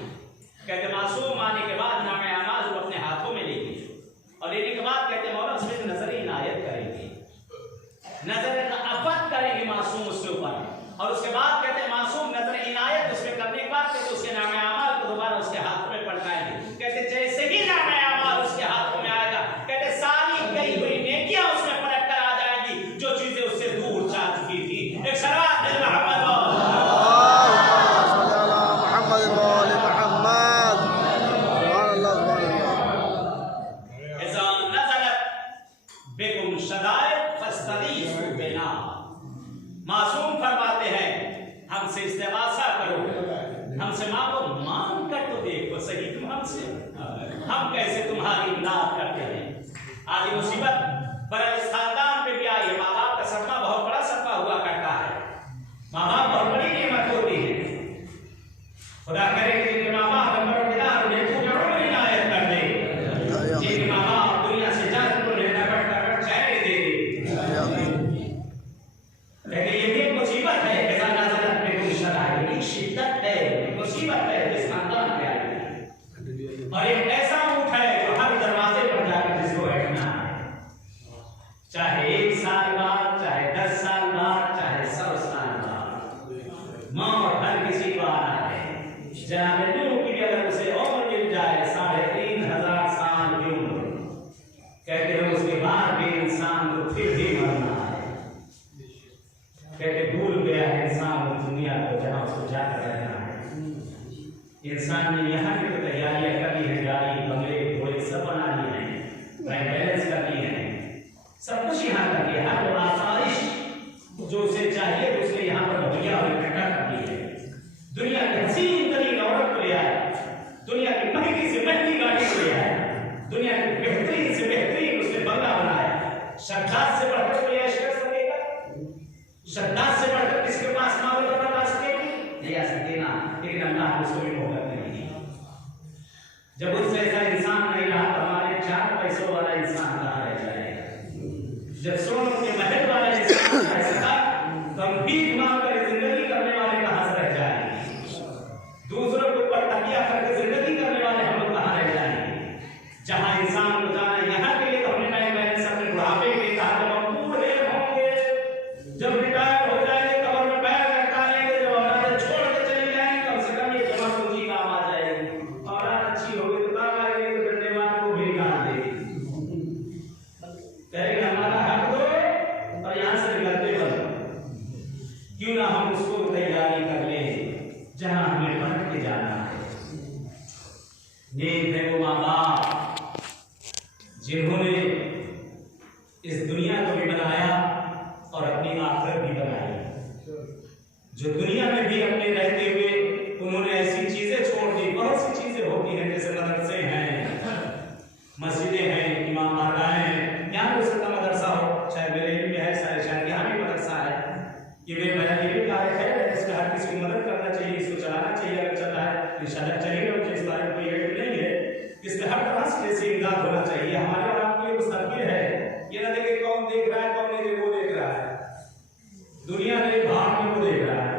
कहते मासूम आने के बाद नाम अमाल अपने हाथों में लेंगे और लेने के बाद कहते मौला उसमें नजर इनायत करेंगे, नजर अफ़त करेंगे मासूम उसके ऊपर। और उसके बाद कहते मासूम नजर इनायत उसमें करने के बाद कहते उसके नाम अमाल को दोबारा उसके हाथों में पलटाएंगे। कहते जैसे ही नाम अमाल उसके हाथों में आएगा, कहते सारी कई हुई नेकियां उसमें पलट कर आ जाएंगी जो चीजें उससे दूर जा चुकी थी। एक सलात मासूम फरमाते हैं हमसे इस्तिग़ासा करो, हमसे मांगो, मांग कर तो देखो सही तुम हमसे, हम कैसे तुम्हारी इमदाद करते हैं। आज मुसीबत बड़े खानदान पे भी आई है, माँ बाप का सदमा बहुत बड़ा सदमा हुआ करता है, माँ बाप बहुत बड़ी नेमत होती है। खुदा करे कि जिनके माँ बाप उन्हें खूब इनायत कर दे, श्रद्धा से बढ़कर किसके पास मांगो तो बता सके नहीं आ सकते ना, लेकिन अल्लाह ने उसको भी मोहब्बत नहीं दी। जब उससे ऐसा इंसान नहीं रहा तो हमारे 4 पैसों वाला इंसान कहाँ रह जाएगा? जब सोनों के महल वाला इंसान ऐसा था तो हम भीख मांगकर जिंदगी करने वाले कहाँ से रह जाएंगे? दूसरों के ऊपर तकिया करके जिंदगी करने वाले हम लोग कहाँ रह जाएंगे? जहाँ इंसान को जाना यहाँ के लिए तो हमने मैंने सबने बुढ़ापे के कहा जब हम बूढ़े होंगे, जब रिटायर हो जाएंगे कब्र में पैर रखाएंगे, जब औलाद छोड़ के चले जाएंगे कम से कम ये जमा पूंजी काम आ जाएगी। औलाद अच्छी होगी तो काम आएगी तो धन्यवाद को भी निकाल देगी, कहेंगे हमारा हक दो और यहाँ से निकलते बनो। क्यों ना हम उसको तैयारी कर लें जहाँ हमें बढ़ के जाना है। नेक है वो माँ बाप जिन्होंने इस दुनिया को भी बनाया और अपनी आखिरत भी बनाई, जो दुनिया में भी अपने रहते हुए उन्होंने ऐसी चीजें छोड़ दी। बहुत सी चीजें होती हैं जैसे मदरसे हैं, मस्जिदें हैं, इमाम बारगाहें हैं। यहाँ हो सकता मदरसा हो, शायद मेरे में है, शायद यहाँ भी मदरसा है। ये मेरा ये भी कार्य है, इसमें हर किसी को मदद करना चाहिए, इसको चलाना चाहिए। अगर चल रहा है इंशाल्लाह चलेगा, मुझे इस बारे में कोई एड नहीं है। इसमें हर तरह से जैसे इमदाद होना चाहिए। हमारे और आपके लिए मुस्तक़बिल है, ये ना देखे कौन देख रहा है कौन नहीं, वो देख रहा है, दुनिया के भाग में वो देख रहा है।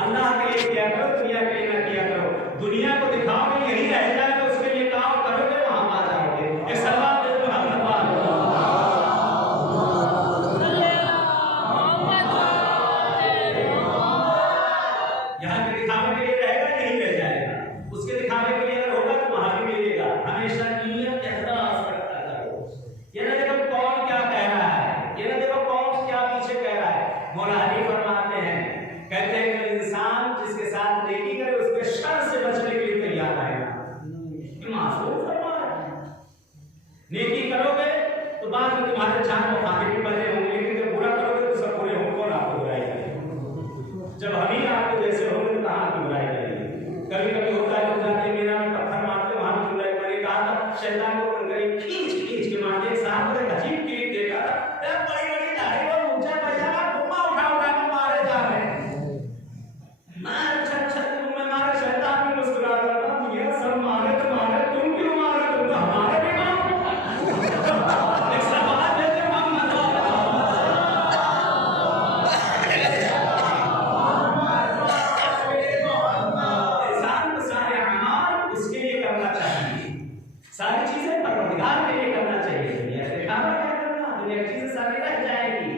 अल्लाह के लिए क्या करो, दुनिया के लिए ना किया करो। दुनिया को दिखाओगे यही रह जाएगा, उसके लिए काम करोगे वहां आ जाओगे। ये सलाम दे दो हम यहाँ के दिखावे के लिए रहेगा यही रह जाएगा, उसके दिखावे के लिए अगर होगा तो वहां भी मिलेगा। हमेशा नीयत एहसास रखता करो। ये ना देखो कौन क्या कह रहा है, ये ना देखो कौन क्या पीछे कह रहा है। मौला अली फरमाते हैं, कहते हैं कि इंसान जिसके साथ नेकी करे उसके शर से बचने के लिए तैयार रहेगा। ये मासूम फरमा रहा है। नेकी करोगे तो बाद में तुम्हारे 4 मौके भी बने होंगे, लेकिन जब बुरा करोगे तो सब बुरे होंगे, कौन आपको बुराई करेगा? जब हम ही आपको जैसे होंगे तो कहाँ की बुराई करेंगे? कभी कभी होता है लोग जाते मेरा में पत्थर मारते वहां की बुराई करेंगे। कहा था शैतान को खींच खींच के मारते। एक साहब ने अजीब क्लिप देखा था, बड़ी बड़ी दाढ़ी और ऊंचा पैजामा घुमा उठा उठा के मारे जा रहे हैं। मार छत छत में मारे, शैतान भी मुस्कुरा रहा था, ये सब मारे तो मारे, तुम क्यों मारे? तुम तो हमारे भी मारो। एक सवाल देते हम इंसान को सारे अमाल उसके लिए करना चाहिए, सारी चीजें परवरदिगार के लिए करना चाहिए। दुनिया से काम क्या करना, दुनिया की चीजें सारी रह जाएगी।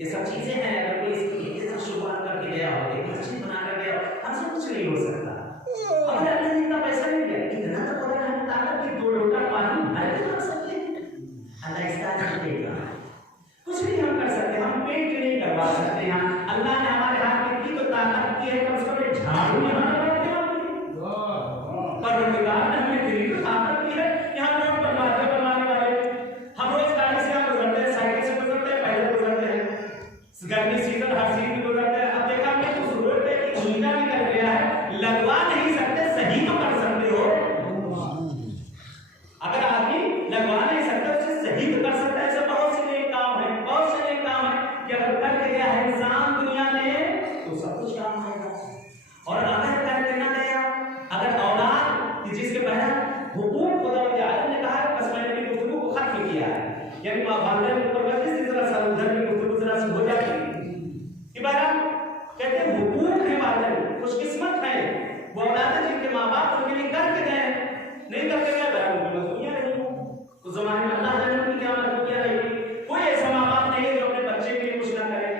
ये सब चीजें हैं, अगर कोई इसकी इज्जत शुरुआत करके गया हो, एक मस्जिद बनाकर गया हो, हमसे कुछ नहीं हो सकता। अगर अल्लाह ने इतना पैसा नहीं दिया, इतना तो पता है ताकत की 2 लोटा पानी भर के कर सकते हैं। अल्लाह इसका नहीं देगा, कुछ नहीं हम कर सकते, हम पेंट नहीं करवा सकते। यहाँ अल्लाह ने हमारे हाथ में इतनी तो ताकत की है, कम से कम झाड़ू लगाना पड़ता है। परवरदिगार ने हमें इतनी तो ताकत दी है। यहाँ रोड पर बनवाने वाले हम रोज गाड़ी से यहाँ गुजरते हैं, साइकिल से गुजरते हैं, पैदल गुजरते हैं, गर्मी सीजन हर सीजन गुजरते हैं। अब देखा हमने उस रोड पे एक ईंटा भी कर दिया है, लगवा नहीं सकते, सही तो कर सकते हो। अगर आदमी लगवा नहीं सकता उसे सही तो कर सकता है। ऐसे बहुत से नेक काम है, बहुत से नेक काम है कि अगर करके गया है इंसान दुनिया में तो सब कुछ काम आएगा। और अगर करके ना गया, अगर औलाद जिसके पहला हुकूक खुदा ने कहा है, बस मैंने अपनी गुफ्तगू को खत्म किया है, यानी वालिदैन के ऊपर वजह से जरा सा उधर में गुफ्तगू जरा सा हो जाती है कि बहरहाल कहते हैं हुकूक है वालिदैन, खुशकिस्मत है वो औलाद जिनके माँ बाप उनके लिए करके गए, नहीं करके गए बहरहाल उनकी मजबूरियां रही। उस जमाने में अल्लाह जाने उनकी क्या मजबूरियां रही। कोई ऐसा माँ बाप नहीं है जो अपने बच्चे के लिए कुछ ना करे।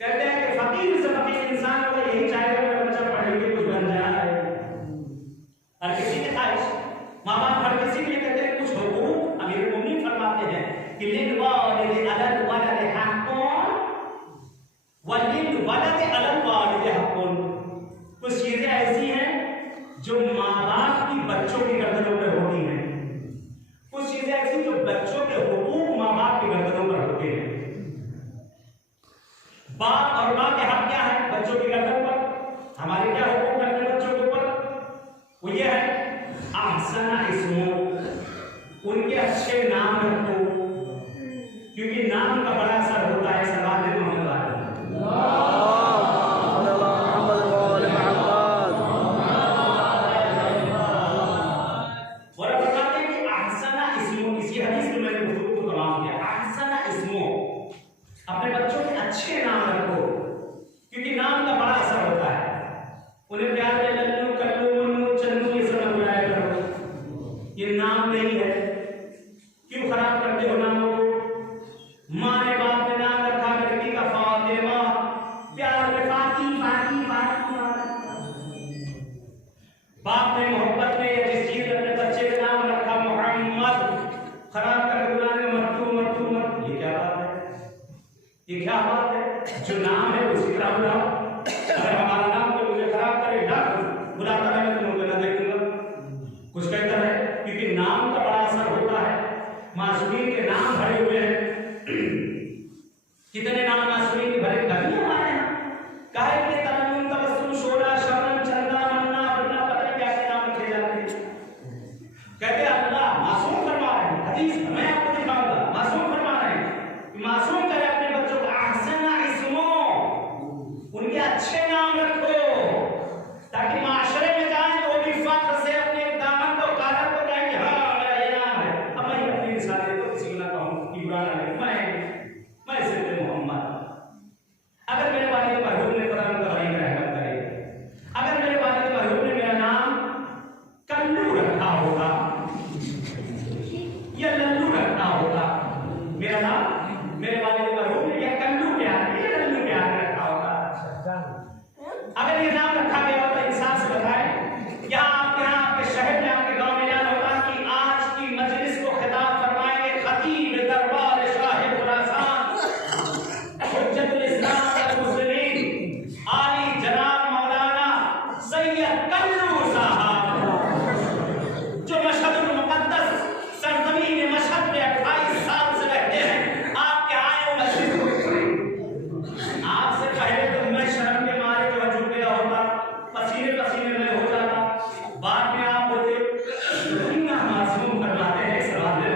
कहते हैं कि फकीर से फकीर इंसान को यही चाहेगा मेरा बच्चा पढ़ के कुछ बन जाए। हर किसी की ख्वाहिश, माँ बाप हर किसी के लिए कहते हैं कुछ हुकूक। अमीरुल मोमिनीन फरमाते हैं कि लिल लेकिन नाम नहीं है। क्यों खराब करते हो नामों को? माँ ने बाप ने नाम रखा लड़की का फातिमा, प्यार में फाती फाती फाती। बाप ने मोहब्बत में या जिस चीज अपने बच्चे का नाम रखा मोहम्मद, खराब कर बुलाने मत्तू मत्तू मत। ये क्या बात है? ये क्या बात है? जो नाम है उसी तरह बुलाओ। अगर हमारा नाम कोई मुझे खराब करे ना बुलाता है मैं तुम्हें ना देखूंगा, कुछ कहता है, क्योंकि नाम का बड़ा असर होता है। मासूमीन के नाम भरे हुए हैं, कितने नाम मासूमीन के भरे कभी हमारे यहाँ काहे के तरन्नुम तबस्सुम शोला शबनम चंदा मन्ना बन्ना, पता नहीं क्या क्या नाम रखे जाते हैं। कहते अल्लाह मासूम फरमा रहे हैं, हदीस मैं आपको दिखाऊंगा, मासूम फरमा रहे हैं कि मासूम करे अपने बच्चों को अहसना इस्मो, उनके अच्छे नाम रखो ताकि माशरे में जाए तो भी फख्र से अपने दामन को कालर को कहेंगे हाँ मेरा ये नाम है। अब मैं अपनी इंसानियत को किसी को ना कहूँ कि बुरा ना लगे, मैं सिर्फ मोहम्मद। अगर मेरे वालिद मरहूम ने खुदा उनका बड़ी रहमत करे, अगर मेरे वालिद मरहूम ने मेरा नाम कल्लू रखा होगा या लल्लू रखा होगा, मेरा नाम मेरे वालिद मरहूम ने या कल्लू प्यार या लल्लू प्यार रखा होगा, अगर ये नाम रखा गया होता, इंसान से बताएं यहाँ आपके शहर में आपके गांव में याद होता कि आज की मजलिस को खिताब फरमाएंगे खतीब दरबार शाह खुरासान हुज्जतुल इस्लाम वल मुस्लिमीन आली जनाब मौलाना सैयद कल्लू साहब, जो मशहदुल मुक़द्दस सरजमीन मशहद में 28 साल से रहते हैं। आपके आए मजलिस को आपसे पहले तो मैं शर्म के मारे जो झुक गया होता, पसीने पसीने में हो जाता, बाद में आप बोलते इतना मासूम करवाते हैं इस रास्ते में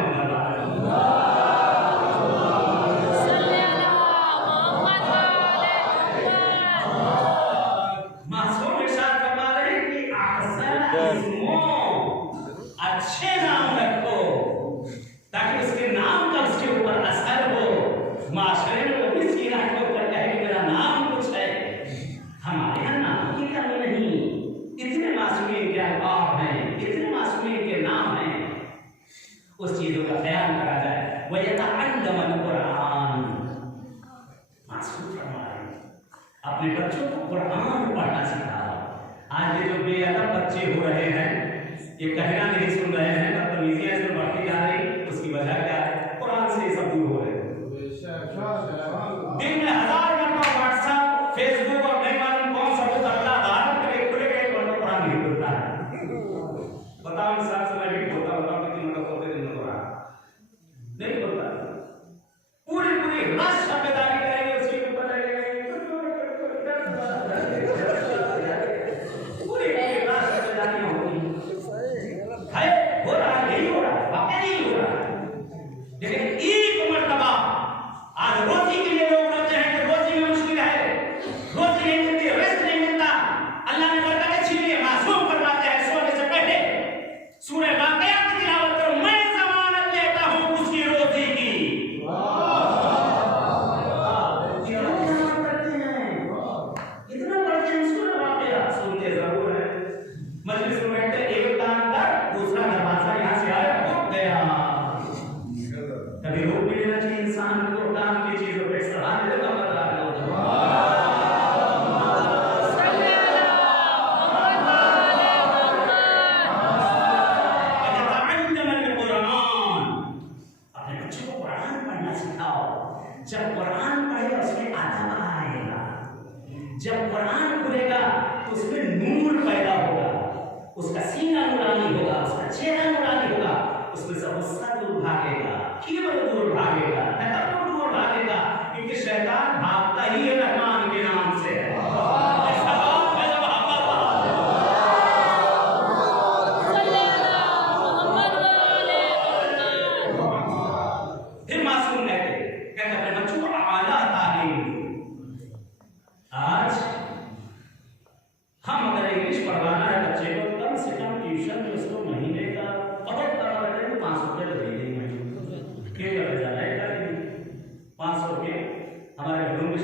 मासूम इरशाद फरमा रहे हैं कि अच्छे नाम रखो ताकि उसके नाम का उसके ऊपर असर हो, माशरे में वो भी सीना ठोक कर कहे कि मेरा नाम कुछ है। हमारे यहाँ नाम की कमी नहीं, इतने मासूमियत के अल्फाज हैं, इतने मासूमियत के नाम हैं, उस चीजों का ख्याल करा जाए। वयतअल्लमुल कुरान, मासूम फरमा रहे हैं अपने बच्चों को कुरान पढ़ना सिखाओ। आज ये जो बेअदब बच्चे हो रहे हैं, ये कहना नहीं सुन रहे हैं, बदतमीजियां इसमें बढ़ती जा रही, उसकी वजह क्या है? कुरान से ये सब दूर हो रहे हैं। दिन में 1000 मरतबा व्हाट्सएप फेसबुक और नहीं मालूम कौन सा अल्लाह भारत के लिए खुले गए कुरान नहीं खुलता है। बताओ इंसान से मैं भी बोलता बताओ कितनी मतलब बोलते दिन में कुरान नहीं खुलता। पूरी रात शब्दारी करेंगे उसके ऊपर पूरी रात शब्दारी होगी है, हो रहा है, यही हो रहा है, वाकई नहीं हो रहा है। लेकिन एक मरतबा आज रोजी के लिए लोग रोते हैं कि रोजी में मुश्किल है, रोजी नहीं मिलती, रिस्क नहीं मिलता, अल्लाह ने बरकत छीन ली, मासूम फरमाते हैं सोने से पहले सूरह वाक़िया की तिलावत करो, मैं ज़मानत लेता हूं उसकी रोजी की। इतना पढ़ते हैं सूरह वाक़िया, सुनते जरूर है, मजलिस में बैठते एक कान तक दूसरा दरवाजा यहाँ से आया रुक गया। कभी रोक भी लेना चाहिए इंसान को, काम की चीजों पे सलाह दे दो। अपने बच्चों को कुरान पढ़ना सिखाओ। जब कुरान पढ़ेगा उसमें अदब आएगा, जब कुरान खुलेगा तो उसमें नूर पैदा होगा, उसका सीना नूरानी होगा, उसका चेहरा नूरानी होगा, उसमें से गुस्सा दूर भागेगा, किब्र दूर भागेगा, तकब्बुर दूर भागेगा, क्योंकि शैतान भागता ही है रहमान के नाम से। फिर मासूम कहते अपने बच्चों को आला तालीम। आज हम अगर इंग्लिश पढ़वाना है बच्चे को, कम से कम ट्यूशन जो उसको महीने का बहुत तगड़ा रहे तो 500 रुपये दे देंगे, 500 रुपये हमारे घरों में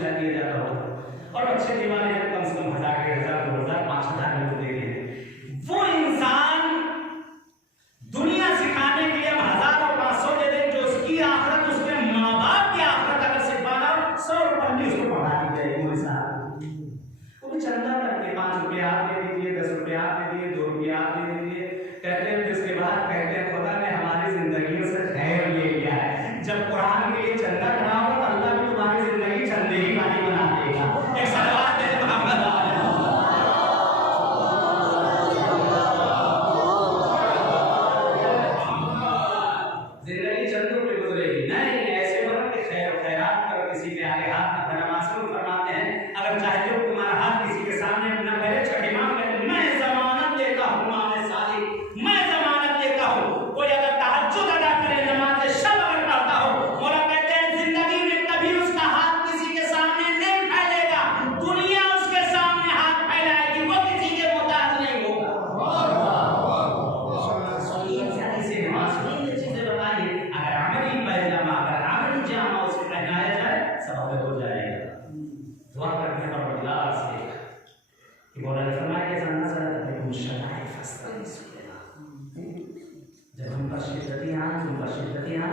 शिद्दतियाँ तुम पर शिद्दतियाँ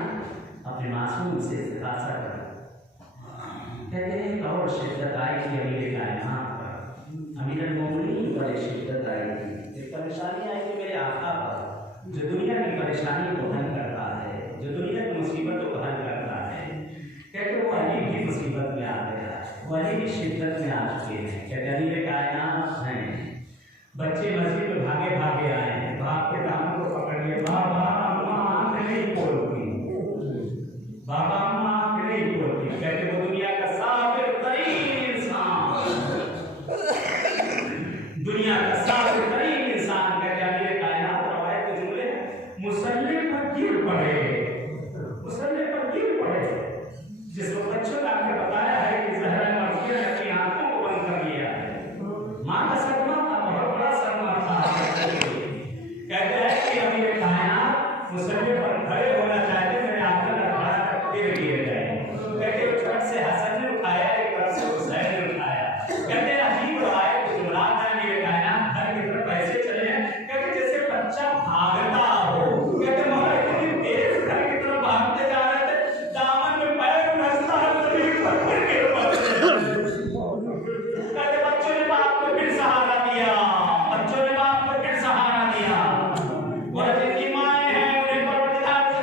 अपने मासूम से इस्तिग़ासा करो। कहते हैं एक और शिद्दत आई थी अमीर कायनात पर, अमीरुल मोमिनीन पर एक शिद्दत आई थी, एक परेशानी आई थी मेरे आका पर, जो दुनिया की परेशानी को हल करता है, जो दुनिया की मुसीबतों को हल करता है। कहते वो अली भी मुसीबत में आ गया, वो अली भी शिद्दत में आ चुके हैं। कहते अमीर कायनात हैं, बच्चे मस्जिद में भागे भागे आए हैं, बाप के दामन को पकड़ लिए, बाबा अम्मा आँख नहीं खोलती, बाबा अम्मा आँख नहीं खोलती। कहते वो दुनिया का साबिर तरीन इंसान, दुनिया का साबिर तरीन इंसान। कहते अमीर कायनात रवायत के जुमले मुसल्ले पर गिर पड़े, मुसल्ले पर गिर पड़े। जिस बच्चों ने आपने बताया है कि ज़हरा मर्ज़िया ने अपनी आंखों को बंद कर लिया है, माँ का सदमा था, बहुत बड़ा सदमा था। कहते हैं कि अमीर कायनात मुसल्ले पर खड़े होना चाहते, मेरे आंखों का खड़ा कर गिर गए। कहते एक तरफ से हसन ने उठाया, एक तरफ से हुसैन ने उठाया। कहते अजीब रवायत के जुमलात हैं अमीर कायनात घर की तरफ ऐसे चले हैं, कहते जैसे बच्चा भागता हो। कहते मगर इतनी तेज घर की तरफ भागते जा रहे थे, दामन में पैर फंसता है, जमीन पर गिर गिर पड़ते। कहते बच्चों ने बाप को फिर सहारा दिया, बच्चों ने बाप को फिर सहारा दिया। और जिनकी माएँ हैं उन्हें परवरदिगार से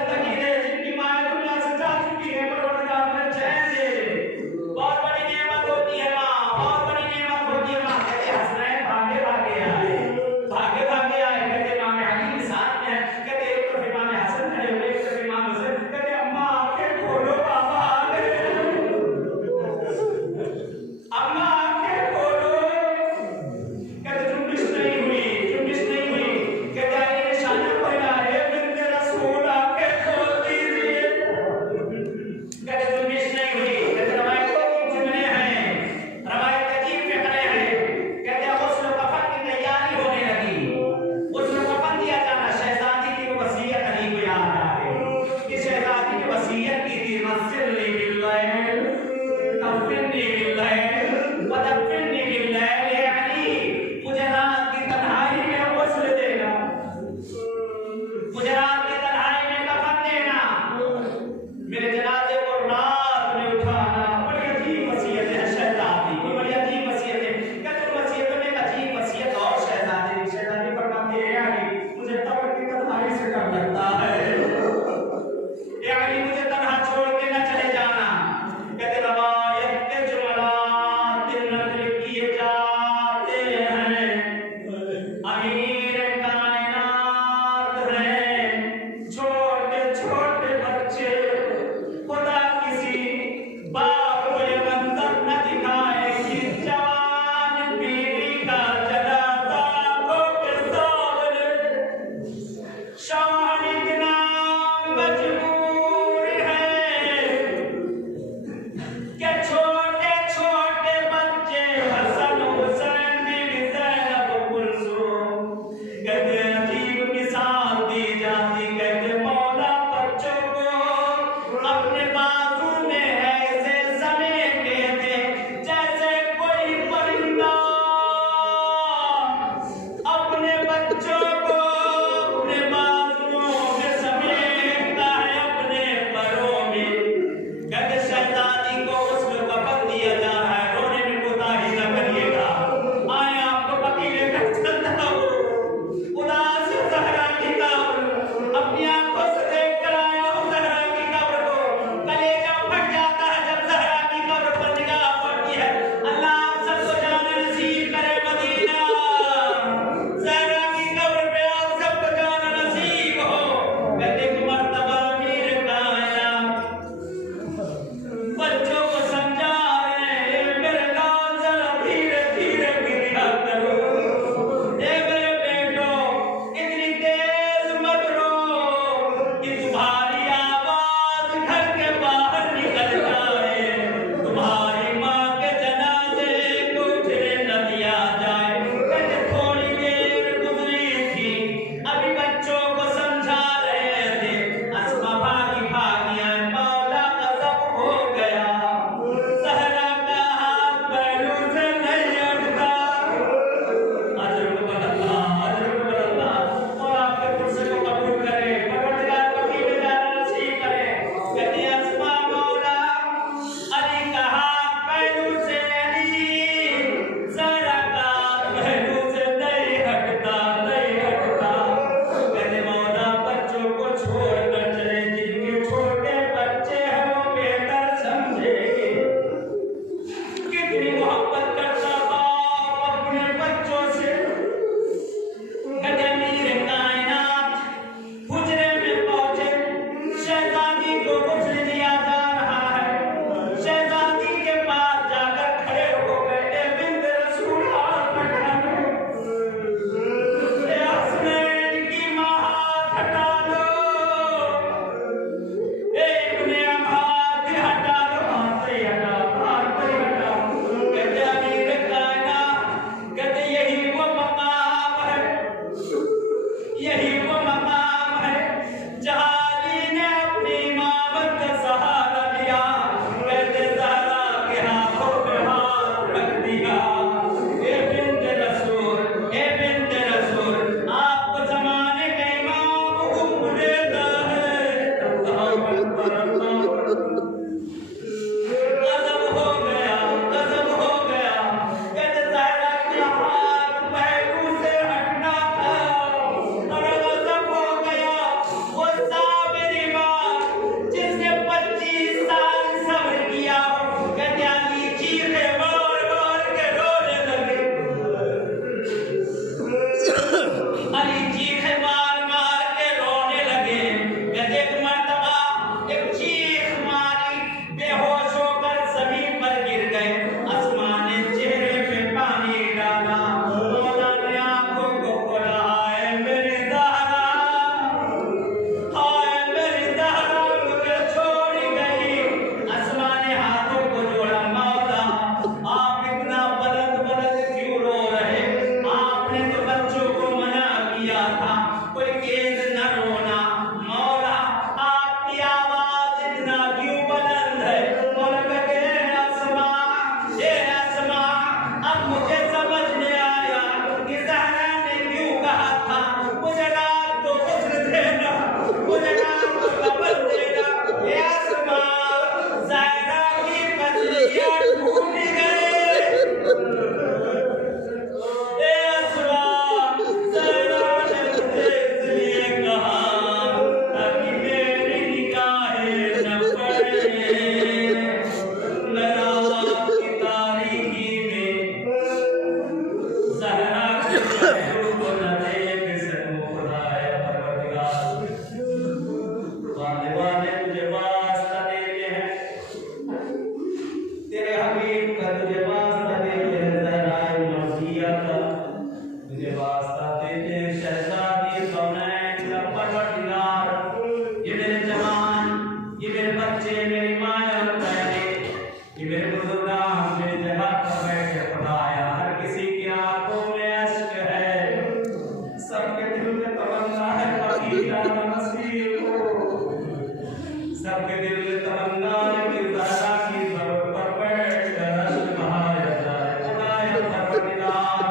सबके दिल में तमन्ना है कि ज़हरा की ज़रूरत पर बैठ कर अश्क बहाया जाए। खुदाया परवरदिगार,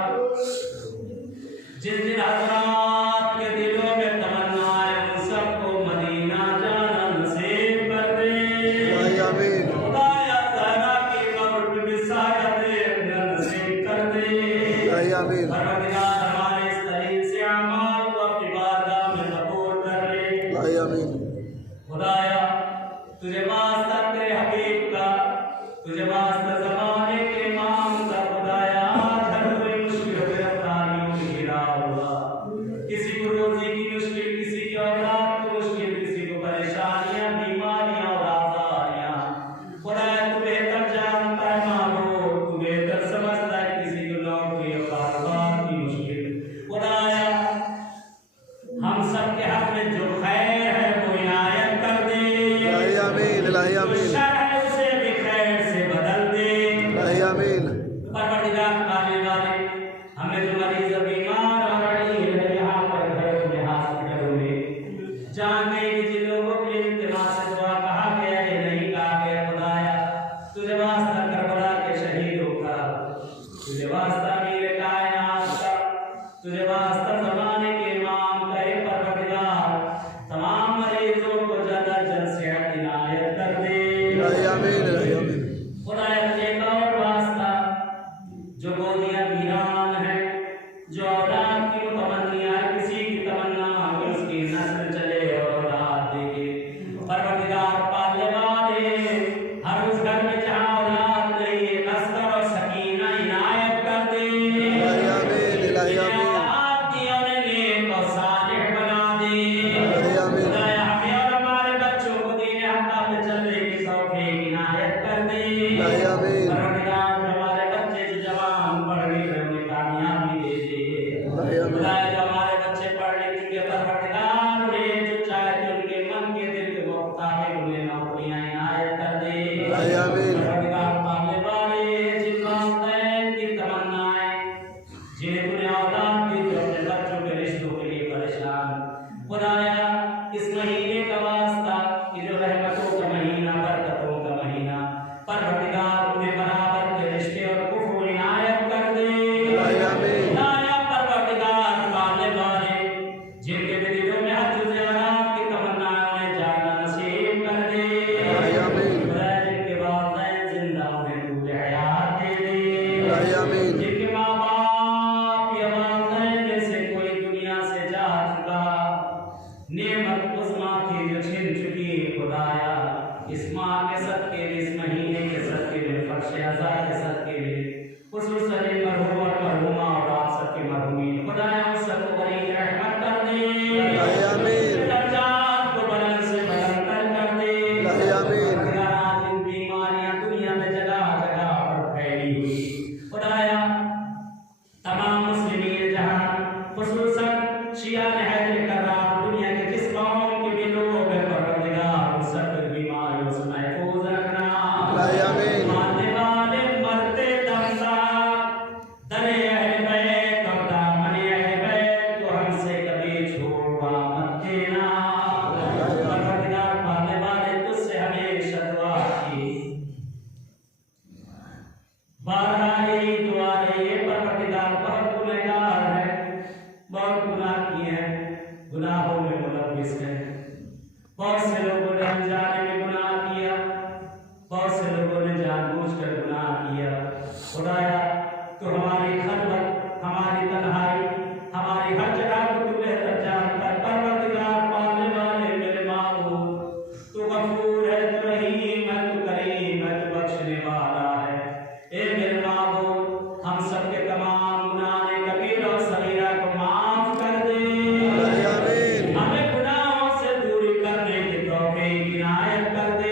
जिन जिन हज़रात के दिलों में तमन्ना है उन सबको मदीना जाना नसीब कर दे। आमीन। खुदाया ज़हरा की कब्र पे बिसाया दे, नसीब कर दे। आमीन। परवरदिगार, हमारे इस तरीक़ से अमाल को अपनी बारगाह में कबूल कर ले। आमीन। खुदाया, तुझे वास्ता तेरे हबीब का, तुझे वास्ता ज़माने के इमाम का। खुदाया, आज हर कोई मुश्किल गिरफ्तारियों में घिरा हुआ, किसी को रोज़ी की मुश्किल, किसी की औलाद की मुश्किल, किसी को परेशानियां, बीमारियां और आज़ारियां। खुदाया, तू बेहतर जानता है माबूद, तू बेहतर समझता है किसी को नौकरी और कारोबार की मुश्किल। खुदाया, हम सब के हक में जो खैर है वो इनायत कर दे। जो शर है उसे भी खैर से बदल दे। आमीन। परवरदिगार पाने वाले, हमें जो मरीज और बीमार और अड़ीर है यहाँ पर घरों में, हॉस्पिटलों में, जान गए कि जिन लोगों के लिए इल्तिमा से दुआ कहा गया है नहीं कहा गया। खुदाया, तुझे वास्ता करबला के शहीदों का, तुझे वास्ता मीर कायनात का, तुझे वास्ता ज़माने के इमाम का। परवरदिगार, तमाम मरीजों को जल्द से इनायत कर दे। आमीन। खुदाया, तुझे एक और वास्ता, जो गोदियां वीरान हैं, जो औलाद की तमन्नियां है, किसी की तमन्ना कि उसकी नस्ल चले और औलाद देखे। परवरदिगार, पालने वाले, हर उस घर में जहाँ औलाद नहीं है, नस्ल और सकीना इनायत कर दे। औलाद दी और नेक और सालिह बना दे। खुदाया, हमें और हमारे बच्चों को दीन हक़ पे चलने की तौफीक इनायत कर दे। परवरदिगार, हमारे बच्चे जो जवान पढ़ लिख रहे उन्हें कामयाबी दे दे। खुदाया, जो हमारे बच्चे पढ़ लिख चुके, परवरदिगार, उन्हें जो चाहते उनके मन के दिल के मुताबिक उन्हें नौकरियां इनायत कर दे। परवरदिगार, पालने वाले, जिन वालिदैन की तमन्नाएं, जिन्हें तूने औलाद दी, जो अपने बच्चों के रिश्तों के लिए परेशान। खुदाया, इस महीने का वास्ता, ये जो रहमतों का महीना, बरकतों का महीना, परवरदिगार, उन्हें बराबर के रिश्ते और कुफर इनायत कर दे। खुदाया, परवरदिगार, पालने वाले, जिनके भी दिलों में हज ज़ियारत की तमन्ना है, उन्हें जाना नसीब कर दे। खुदाया, जिनके वालिदैन जिंदा उन्हें तूले हयात दे दे। जिनके माँ बाप या वालिदैन में से कोई दुनिया से जा चुका, नेमत उस्मा थी जो छिन चुकी। खुदाया, इस माँ के सदके में, इस महीने के सदके में, फर्श अज़ा के सदके में, खुसूसन मरहूम और मरहूमा और आप सबके मरहूमीन, खुदाया, उन सबको बड़ी रहमत कर दे। दर्जात को बुलंद से बुलंद कर दे। खुदाया, जिन बीमारियां दुनिया में जगह जगह पर फैली हुई, खुदाया, तमाम मुस्लिमीन जहां, खुसूसन शिया हैदर कराम, दुनिया के जिस कौम के भी लोग हैं, परवरदिगार, उन सब बीमारियों से महफूज रखना। मानने वाले मरते दम तक दरे अहले बैत और दामने अहले बैत को हमसे कभी छोड़वा मत देना। परवरदिगार, मानने वाले, तुझसे हमेशा दुआ की, बारहा यही दुआ रही है। परवरदिगार, बहुत गुनहगार है, बहुत गुनाह किए हैं, गुनाहों में मुलव्विस है। बहुत से लोगों ने अनजाने में गुनाह किया, बहुत से लोगों ने जानबूझकर गुनाह किया। खुदाया, तो हमारी खलवत, हमारी तन्हाई, हमारी हर जगह को तू बेहतर जानता है। परवरदिगार, पालने वाले, मेरे माबूद, तू गफूर है, तू रहीम है, तू करीम है, तू बख्शने वाला है। ए मेरे माबूद, हम सब के तमाम गुनाह कबीरा और सगीरा को माफ कर दे। हमें गुनाहों से दूरी करने की तौफीक इनायत कर दे।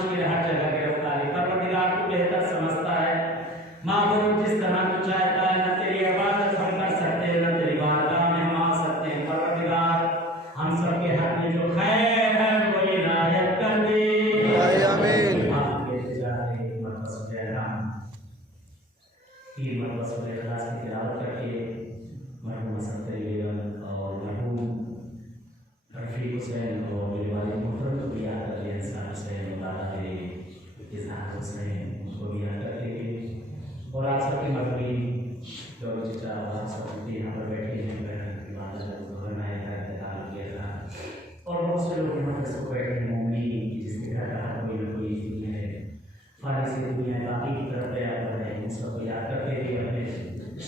मुश्किल हर जगह गिरफ्तारी। परवरदिगार तू बेहतर समझता है। माबूद जिस तरह तू चाहता है, न तेरी इबादत हम कर सकते हैं, न तेरी बारगाह में हम आ सकते हैं। परवरदिगार हम सबके हक में जो खैर है वो इनायत कर दे। आमीन। आपके जाने मत सुजैना 3 मरतबा सूरह इखलास की तिलावत करके मरहूम हसन तरीक़त और मरहूम रफ़ीक हुसैन और मेरे वालिद मोहतरम को भी याद करके, इंसान हुसैन और दादा मेरे इजहार हुसैन उनको भी याद करके, और आप सबकी मरहूमी जो चचा आप सब यहाँ पर बैठे हैं, बनाया था, इंतकाल किया था, और बहुत से लोग यहाँ पर सब बैठे हैं मम्मी जिसके घर का कोई ना कोई दुनिया है, फारिस से दुनिया बाकी की तरफ गया हुआ है, उन सबको याद करते हुए अपने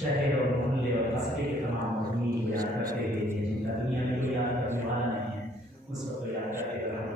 शहर और मोहल्ले और कस्बे के तमाम मरहूमी को याद करते हुए, जिनका दुनिया में कोई याद करने वाला नहीं है, उन सबको याद करते हुए हम